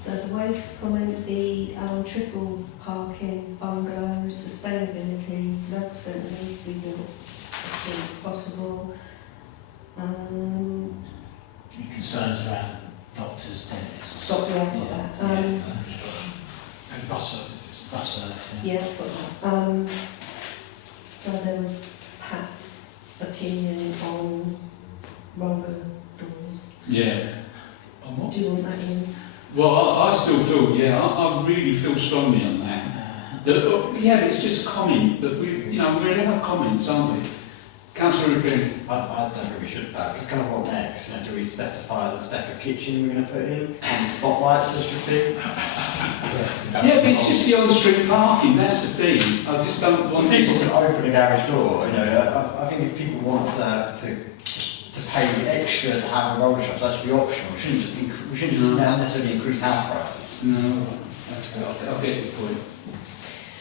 So the waste comment, the triple parking, bungalows, sustainability, local centre needs to be built as soon as possible. Concerns around doctors, dentists. Got the other that. And bus services. Bus service, Yeah, got that. So there was Pat's opinion on roller doors. Yeah. On what? Do you want that in? Well, I still feel, I really feel strongly on that. It's just a comment, but we're going to have comments, aren't we? Councillor Rubin. I don't think we should back. It's kind of what next. Do we specify the spec of kitchen we're going to put in? And spotlights as should be? But it's just the on-street parking, that's the thing. I just don't want People people can open a garage door, I think if people want to pay extra to have a roller shop, that should be optional. We shouldn't just necessarily increase house prices. No, I'll get your point.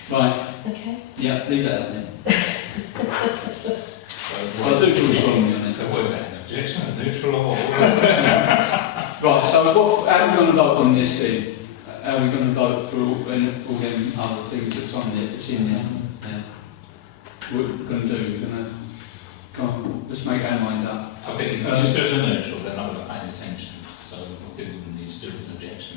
Right. Okay. Yeah, leave that out then. I do feel strongly on it. So what is that, an objection, a neutral, or what was that? Right, so how are we going to vote on this then? How are we going to vote through all them other things that's in there? What we're going to do? We're going to go on, let's make our minds up. I think if it just goes a neutral, then I'm not paying attention. So I think we need to do is an objection.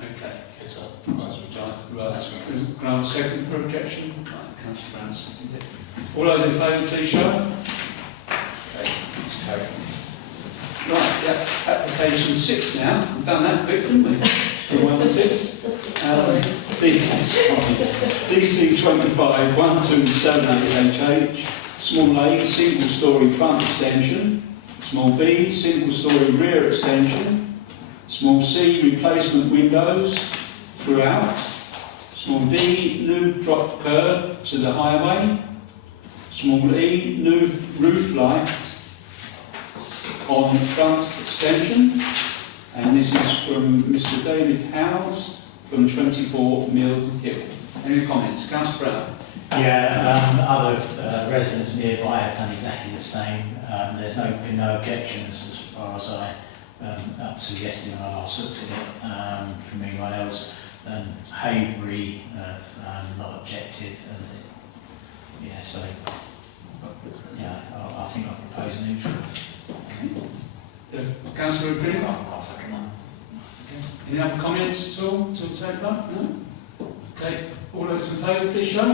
Okay. It's up, as we try. Can I have a second for objection? Right, Councillor Brown seconded it. All those in favour, please show. Okay, it's carried. Right, application 6 now. We've done that quick, didn't we? From 1 to 6. DC 25 127HH, small A, single storey front extension, small B, single storey rear extension, small C, replacement windows, throughout. Small D, new drop curb to the highway. Small E, new roof light on front extension. And this is from Mr. David Howes from 24 Mill Hill. Any comments? Councillor Brown? Yeah, other residents nearby have done exactly the same. There's been no objections as far as up to yesterday when I last looked at it from anyone else. Haverhill not objected, and yeah, so yeah, I think I propose neutral. Councillor Green? I'll second that. Any other comments at all to take up? No? Okay, all those in favour, please show.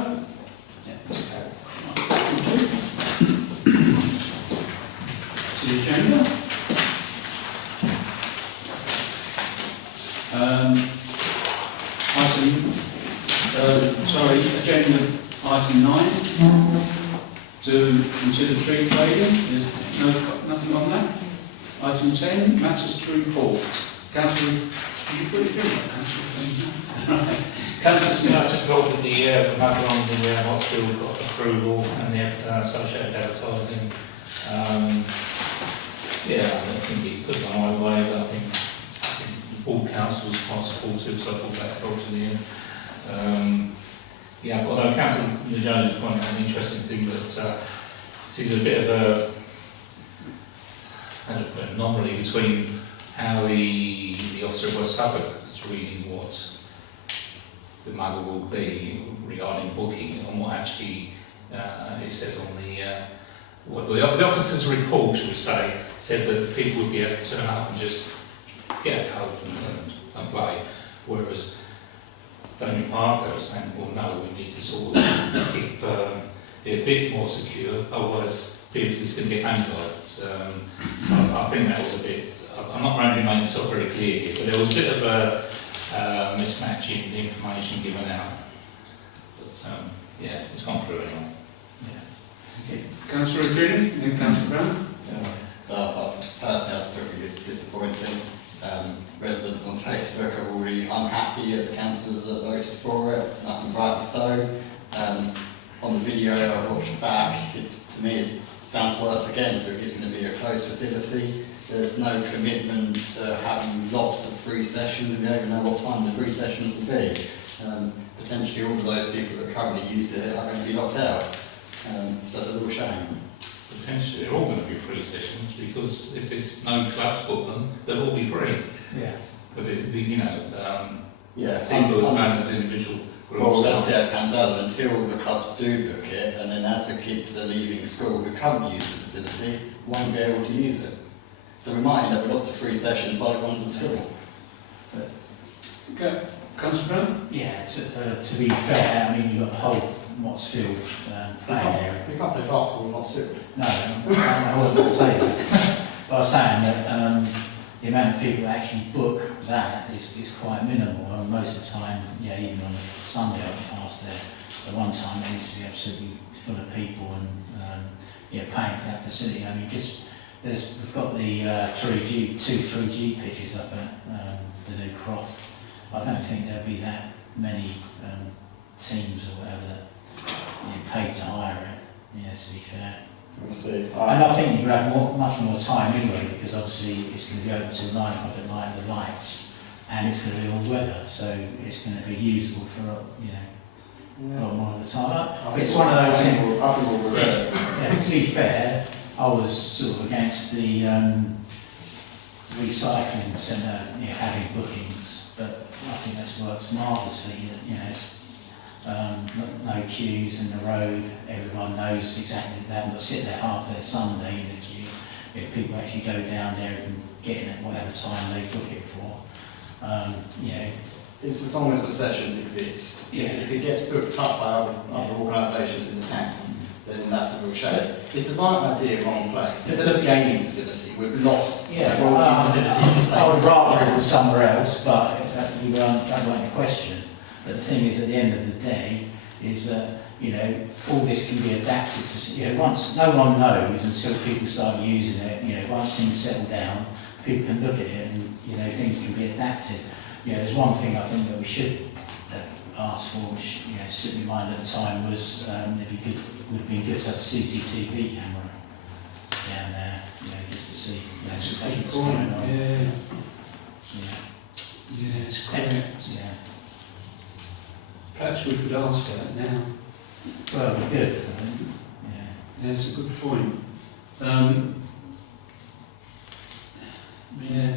Yeah, that's carried. Thank you. To the agenda. Agenda item 9. To consider tree trading. There's nothing on that. Item 10, matters to report. Councillor, did you put it through? Right. Councillor Smith. I just thought that the matter on the hospital got approval and the associated advertising. Yeah, I don't think it could go either way, but I think all council was quite supportive, so I thought that brought to the end. Yeah, although Councillor Jones has pointed out an interesting thing that it seems a bit of an anomaly between how the officer of West Suffolk is reading what the muggle will be regarding booking and what actually it says on what the officer's report, should we say, said that people would be able to turn up and just get a code and play, whereas Tony Parker was saying, well, no, we need to sort of keep it a bit more secure, otherwise people is going to get vandalised. So I think that was a bit, I'm not going to make myself very clear here, but there was a bit of a mismatch in the information given out. But yeah, it's gone through anyway. Yeah. Okay. Councillor Green and Councillor Brown? So I personally, I think it's disappointing. Residents on Facebook are already unhappy at the councillors that voted for it, and rightly so. On the video I watched back, to me it sounds worse again, so it is going to be a closed facility. There's no commitment to having lots of free sessions, and we don't even know what time the free sessions will be. Potentially all of those people that currently use it are going to be locked out, so it's a little shame. Potentially they're all going to be free sessions, because if there's no clubs book them, they'll all be free. Yeah. Because Yeah, people who run as individual groups. well, that's how it pans out until the clubs do book it, and then as the kids are leaving school who currently use the facility, won't be able to use it. So we might end up with lots of free sessions while everyone's in school. Okay. Councillor Brown? Yeah, to be fair, I mean, you've got the whole Mottsfield playing area. We can't play basketball in Mottsfield. No, I wasn't going to say that. But I was saying that the amount of people that actually book that is quite minimal. And most of the time, yeah, even on a Sunday I passed there, at one time it used to be absolutely full of people and yeah, paying for that facility. I mean, we've got the 3G pitches up at the new Croft. I don't think there'll be that many teams or whatever that paid to hire it, yeah, to be fair. We'll see. And I think you'll have much more time anyway, because obviously it's going to be open till 9 o'clock at night, the lights, and it's going to be all weather, so it's going to be usable for, a lot more of the time. It's one of those things. I think we'll regret it. Yeah, to be fair, I was sort of against the recycling centre, having bookings, but I think that's worked marvellously. It's no queues in the road. Everyone knows exactly that they haven't got to sit there half their Sunday in the queue. If people actually go down there and get in at whatever time they book it for, It's as long as the sessions exist. Yeah. If it gets booked up by other organisations in the town, then that's a real shame. It's the right idea, wrong place. Instead of gaming facility, we've lost facilities. I would rather it was somewhere else, but we won't question. But the thing is, at the end of the day, is that all this can be adapted to. Once no one knows until people start using it. Once things settle down, people can look at it and things can be adapted. Yeah, there's one thing I think that we should ask for, which slipped my mind at the time, was would have been good to have a CCTV camera down there, just to see exactly what's going on. Yeah, Yeah. it's correct. Yeah. Perhaps we could ask for that now. Well, we could. Yeah. Yeah, it's a good point. Yeah,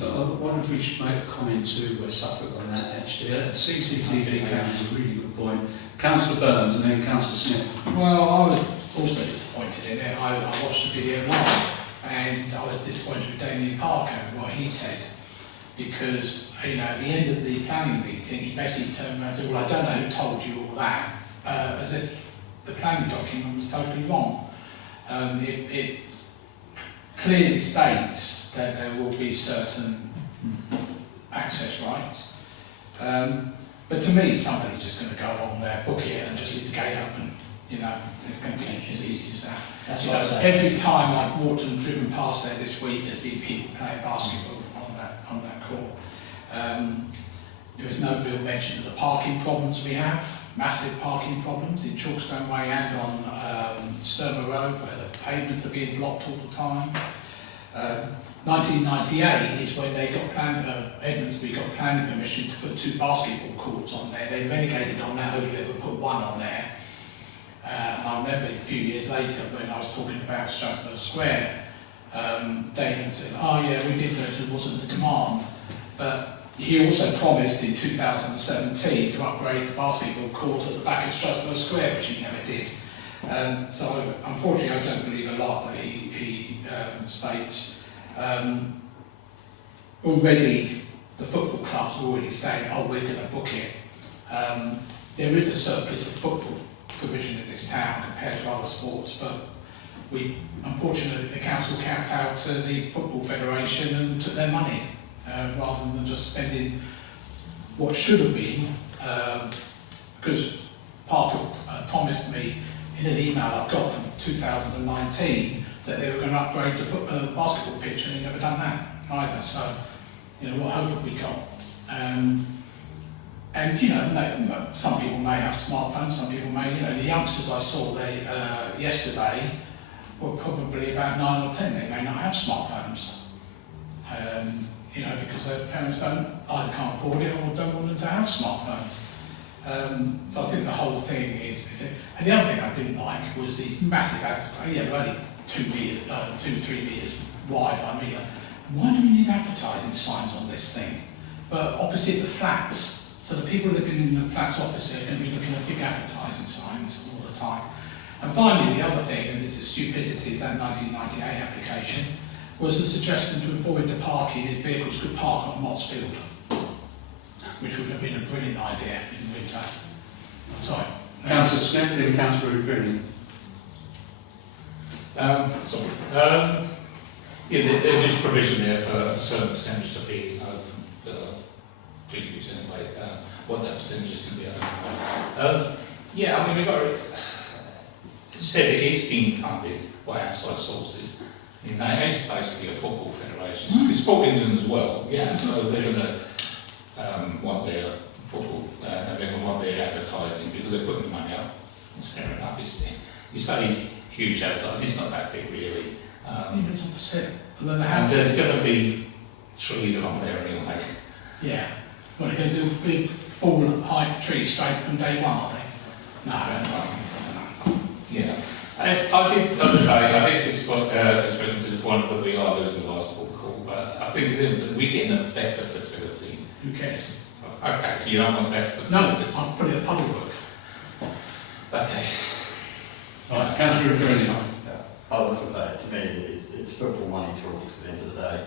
I wonder if we should make a comment to West Suffolk on that actually. CCTV camera is a really good point. Councillor Burns and then Councillor Smith. Well, I was also disappointed in it. I watched the video live and I was disappointed with Damien Parker and what he said, because at the end of the planning meeting he basically turned around and said, well, I don't know who told you all that, as if the planning document was totally wrong. It clearly states that there will be certain access rights. But to me, somebody's just going to go along there, book it, and just leave the gate open. It's going to be as easy as that. That's what I say. Every time I've walked and driven past there this week, there's been people playing basketball on that court. There was no real mention of the parking problems we have, massive parking problems in Chalkstone Way and on Sturmer Road, where the pavements are being blocked all the time. 1998 is when they got Edmondsby got planning permission to put 2 basketball courts on there. They renegated on that, only ever put 1 on there. And I remember a few years later when I was talking about Strasbourg Square, Damon said, oh yeah, we did that, it wasn't the demand. But he also promised in 2017 to upgrade the basketball court at the back of Strasbourg Square, which he never did. So unfortunately I don't believe a lot that he states. Already the football clubs are already saying, oh, we're going to book it. There is a surplus of football provision in this town compared to other sports, but unfortunately the council capped out the Football Federation and took their money rather than just spending what should have been, because Parker promised me in an email I've got from 2019 that they were going to upgrade the basketball pitch, and they've never done that either. So, what hope have we got? And some people may have smartphones, some people may. The youngsters I saw yesterday were probably about 9 or 10. They may not have smartphones, because their parents either can't afford it or don't want them to have smartphones. So I think the whole thing is and the other thing I didn't like was these massive advertising. Yeah, they're only 2-3 meters wide by metre. Why do we need advertising signs on this thing? But opposite the flats, so the people living in the flats opposite are going to be looking at big advertising signs all the time. And finally, the other thing, and it's a stupidity, is that 1998 application, was the suggestion to avoid the parking if vehicles could park on Mott's Field, which would have been a brilliant idea in winter. Sorry. Councillor Smith and Councillor Green. There is provision there for a certain percentage to be open to use anyway. What that percentage is going to be, I don't know. We've got it. As you said, it is being funded by outside sources. It is basically a football federation. It's Sport England as well, so they're going to want their football, and they're going to want their advertising because they're putting the money up. It's fair enough, isn't it? You say huge advertising, it's not that big really. Even it's opposite. And there's going to be trees along there anyway. Yeah. Well, they're going to do a big full height tree straight from day 1, are they? No. Yeah. I think this was expression disappointed that we are losing the basketball court, but I think we're getting a better facility. Who cares? Okay, so you don't want better facilities? No, I'm putting a public work. Okay. Right, Councillor Attorney. I was going to say, to me, it's football money talks at the end of the day.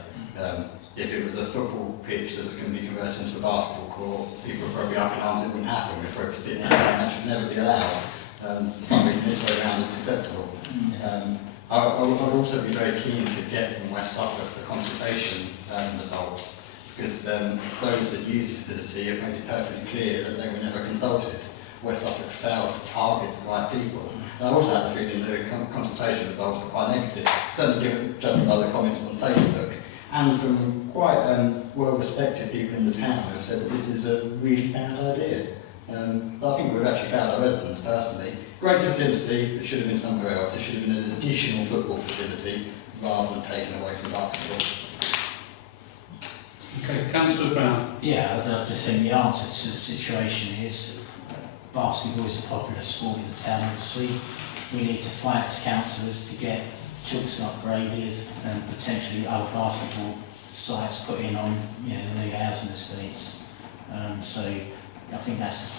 If it was a football pitch that was going to be converted into a basketball court, people would probably up in arms, it wouldn't happen. We'd probably sitting there saying that should never be allowed. For some reason, this way around is acceptable. I would also be very keen to get from West Suffolk the consultation results, because those that use the facility have made it perfectly clear that they were never consulted. West Suffolk failed to target the right people. And I also have the feeling the consultation results are quite negative, certainly judging by the comments on Facebook. and from quite well-respected people in the town who have said that this is a really bad idea. But I think we've actually found our residents personally. Great facility, but should have been somewhere else. It should have been an additional football facility rather than taken away from basketball. Okay, Councillor Brown. Yeah, I just think the answer to the situation is basketball is a popular sport in the town, obviously. We need to fight as councillors to get Chooks upgraded and potentially other basketball sites put in on the new housing estates. So I think that's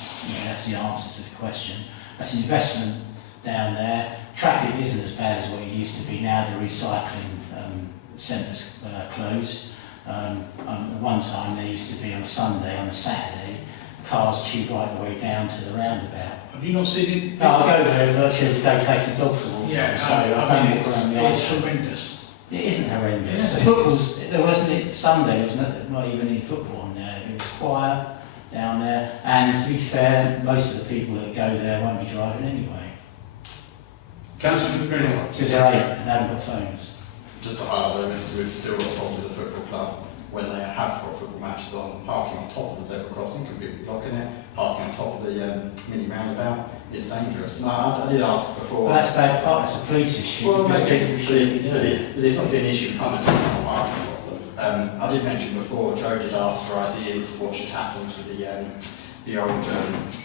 the answer to the question. That's an investment down there. Traffic isn't as bad as what it used to be now. The recycling centre's closed. One time there used to be on a Sunday, on a Saturday, cars queued right the way down to the roundabout. Have you not seen it? No, I go there virtually every day taking the dog for walks. Yeah, so I mean, don't walk around the it's island. horrendous. It isn't horrendous. Yeah, The it football's, there wasn't it Sunday, there was not even any football on there. It was quiet down there, and to be fair, most of the people that go there won't be driving anyway. Councillor Greenwell. Because they're 8 and they haven't got phones. Just to highlight though, we've still got a problem with the football club. When they have got football matches on, parking on top of the zebra crossing could be blocking it. Parking on top of the mini roundabout is dangerous. And I did ask before. Well, that's bad part, it's a police issue. Well, because maybe, people but shouldn't be doing it. it's not an issue. We can't just have a parking problem. I did mention before, Joe did ask for ideas of what should happen to the old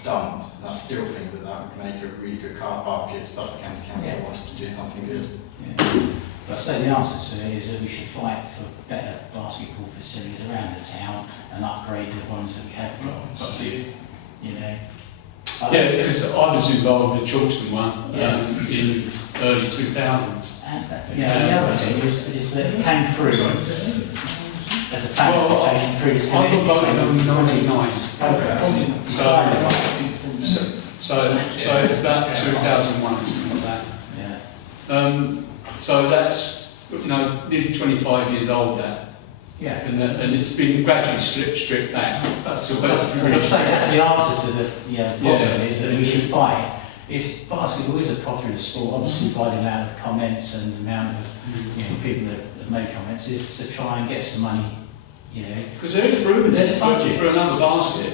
dump. And I still think that would make a really good car park if Suffolk County Council wanted to do something good. Yeah. But I say the answer to it is that we should fight for better basketball facilities around the town and upgrade the ones that we have got. So, Yeah, because I was involved with the Chalkston one in early 2000s. And the other thing is that it came through as a fact application through this I committee. got voted on 99. So it's about 2001, something like that. Yeah. So that's, nearly 25 years old, that. Yeah. And it's been gradually stripped back. That's the answer to the problem is that we should fight. Basketball is a popular sport, obviously by the amount of comments and the amount of people that make comments, is to try and get some money, Because there is room, there's budget for another basket.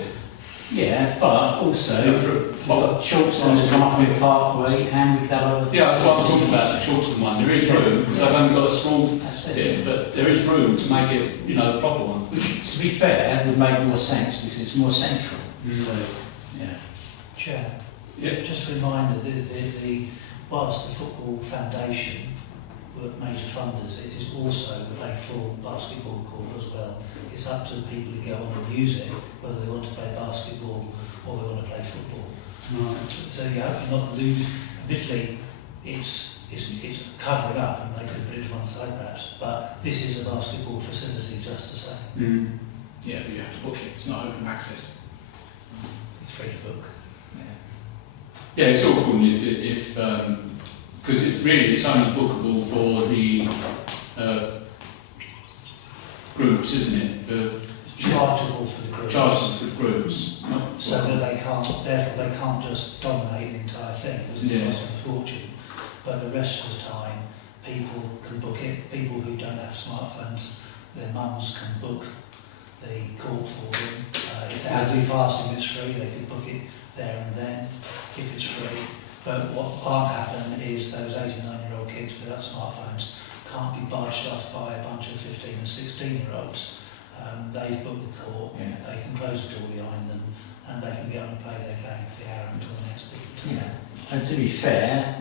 Yeah, but also we've got Chalkston, the Haverhill Parkway, and we've got other. Yeah, that's what I'm talking about, the Chalkston one. There is room, because I've only got a small bit, but there is room to make it, the proper one. Which, to be fair, would make more sense because it's more central. So, yeah. Chair, Yeah. just a reminder that whilst the Football Foundation were major funders, it is also a full basketball court as well. It's up to the people who go on and use it, whether they want to play basketball or they want to play football. Right. So you hope you're not lose. Admittedly, it's covering up, and they could put it to one side perhaps. But this is a basketball facility, just the same. Yeah, but you have to book it. It's not open access. It's free to book. Yeah, it's awkward if because it's only bookable for the groups, isn't it? It's chargeable for the group. Chargeable for groups. So that therefore they can't just dominate the entire thing, because it costs them a fortune. But the rest of the time, people can book it. People who don't have smartphones, their mums can book the court for them. If they're happy fasting, it's free, they could book it there and then, if it's free. But what can't happen is those 8 and 9-year-old kids without smartphones can't be barged off by a bunch of 15 and 16-year-olds. They've booked the court, they can close the door behind them, and they can go and play their game for the hour until the next people. Yeah. And to be fair,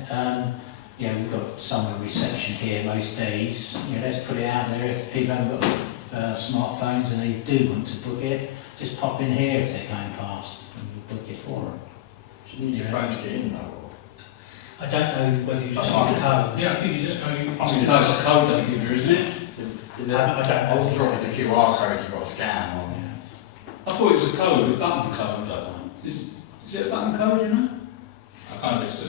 we've got summer reception here most days. Let's put it out there. If people haven't got smartphones and they do want to book it, just pop in here if they're going past and we'll book it for them. Do you need your phone to get in though? I don't know whether you just want the code. Yeah, I think you just go. That's a code that you give her, isn't it? Is it? I was sure it's a QR code you've got to scan on. I thought it was a code, a button code. Is it a button code, I don't know if it's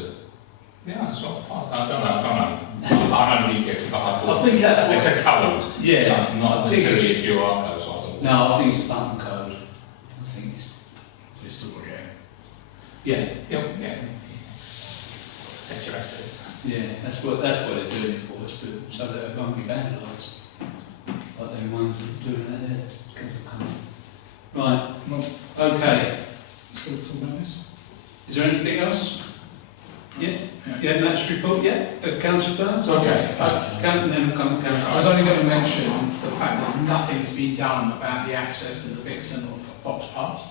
it's not fun. I don't know. I don't really get it, but I thought I think that's what... it's a code. Yeah. It's not necessarily a QR code, so I thought. No, I think it's a button code. I think it's Just double check. Yeah. Protect your assets. Yeah, that's what they're doing it for, so that it won't be vandalised. Like them ones that are doing that there. Right, okay. Still talking about this? Is there anything else? Yeah, match report, of Councillor Burns? Okay. Councillor. I was only going to mention the fact that nothing's been done about the access to the Vixen or Fox pubs.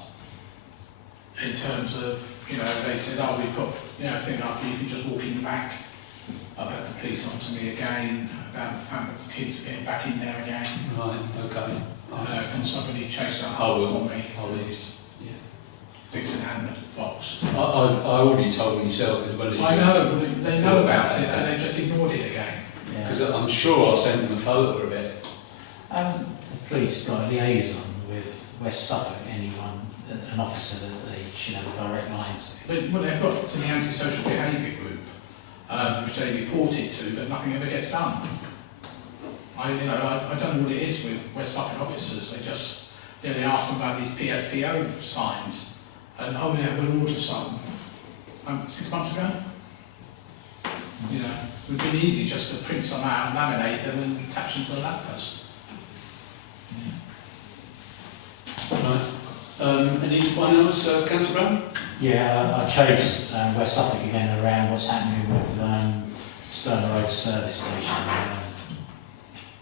In terms of, they said, oh, we put, thing up, you can just walk in the back. I've had the police on to me again about the fact that the kids are getting back in there again. Right, okay. Can somebody chase that I up will. for me, please? Yeah. Vixen and the Fox. I already told myself as well as you. I know, they know about it and they just ignored it again. Because I'm sure I'll send them a photo of it. The police got a liaison with West Suffolk, anyone, an officer that they should have a direct line to. Well, they've got to the antisocial behaviour group, which they report it to, but nothing ever gets done. I don't know what it is with West Suffolk officers. They just, they asked them about these PSPO signs, and we'll order some. 6 months ago. It would have been easy just to print some out, laminate them, and attach them to the lamppost. Right. Anyone else, Councillor Brown? Yeah, I chased West Suffolk again around what's happening with Stone Road Service Station,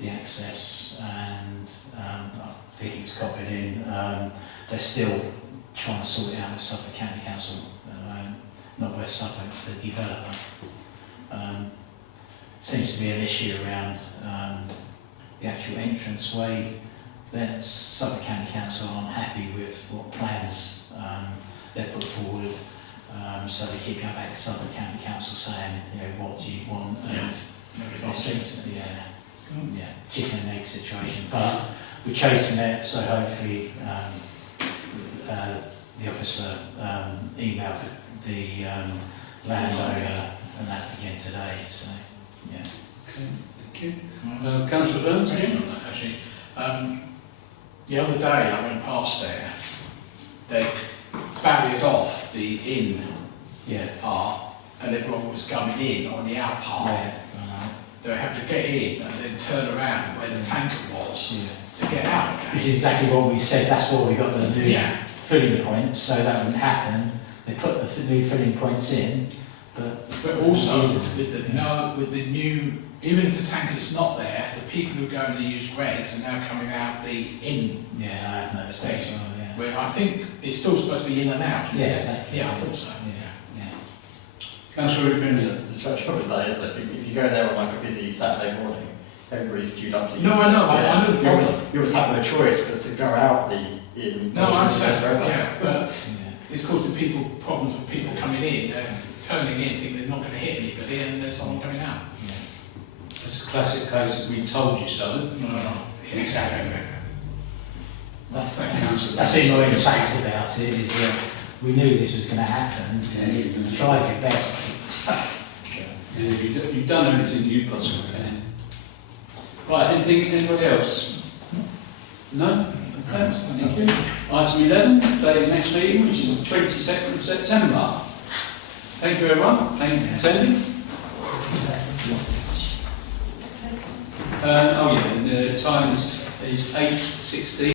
the access, and I think it was copied in. They're still trying to sort it out with Suffolk County Council, not West Suffolk, the developer. Seems to be an issue around the actual entranceway. That Suffolk County Council aren't happy with what plans they've put forward, so they keep going back to Suffolk County Council saying, what do you want? And it seems to be chicken and egg situation. But we're chasing it, so hopefully the officer emailed the landowner and that again today. So Okay, thank you. Councillor Burns? Actually, the other day I went past there. They barriered off the in part, and everyone was coming in on the out part. They had to get in and then turn around where the tanker was to get out again. This is exactly what we said. That's why we got the new filling points, so that wouldn't happen. They put the new filling points in, but also with the new, even if the tanker's not there, the people who go and use Greg's are now coming out the in. Yeah, I have noticed that as well. Where I think it's still supposed to be in and out. Exactly. Yeah, I thought so. Councillor Rupin. The trouble is that is that if you go there on like a busy Saturday morning, everybody's queued up to use No, I know, I know the problem. You always have no choice but to go out the in. No, I understand. But it's causing people problems with people coming in, turning in, thinking they're not going to hit anybody, and there's someone coming out. It's a classic case of we told you so. No. Exactly. That's the annoying fact about it, is that we knew this was going to happen, and you tried your best. You've done everything you possibly can. Right, anybody else? No? Okay, thank you. Item 11, date of next meeting, which is the 22nd of September. Thank you everyone, thank you for attending. The time is 8:16.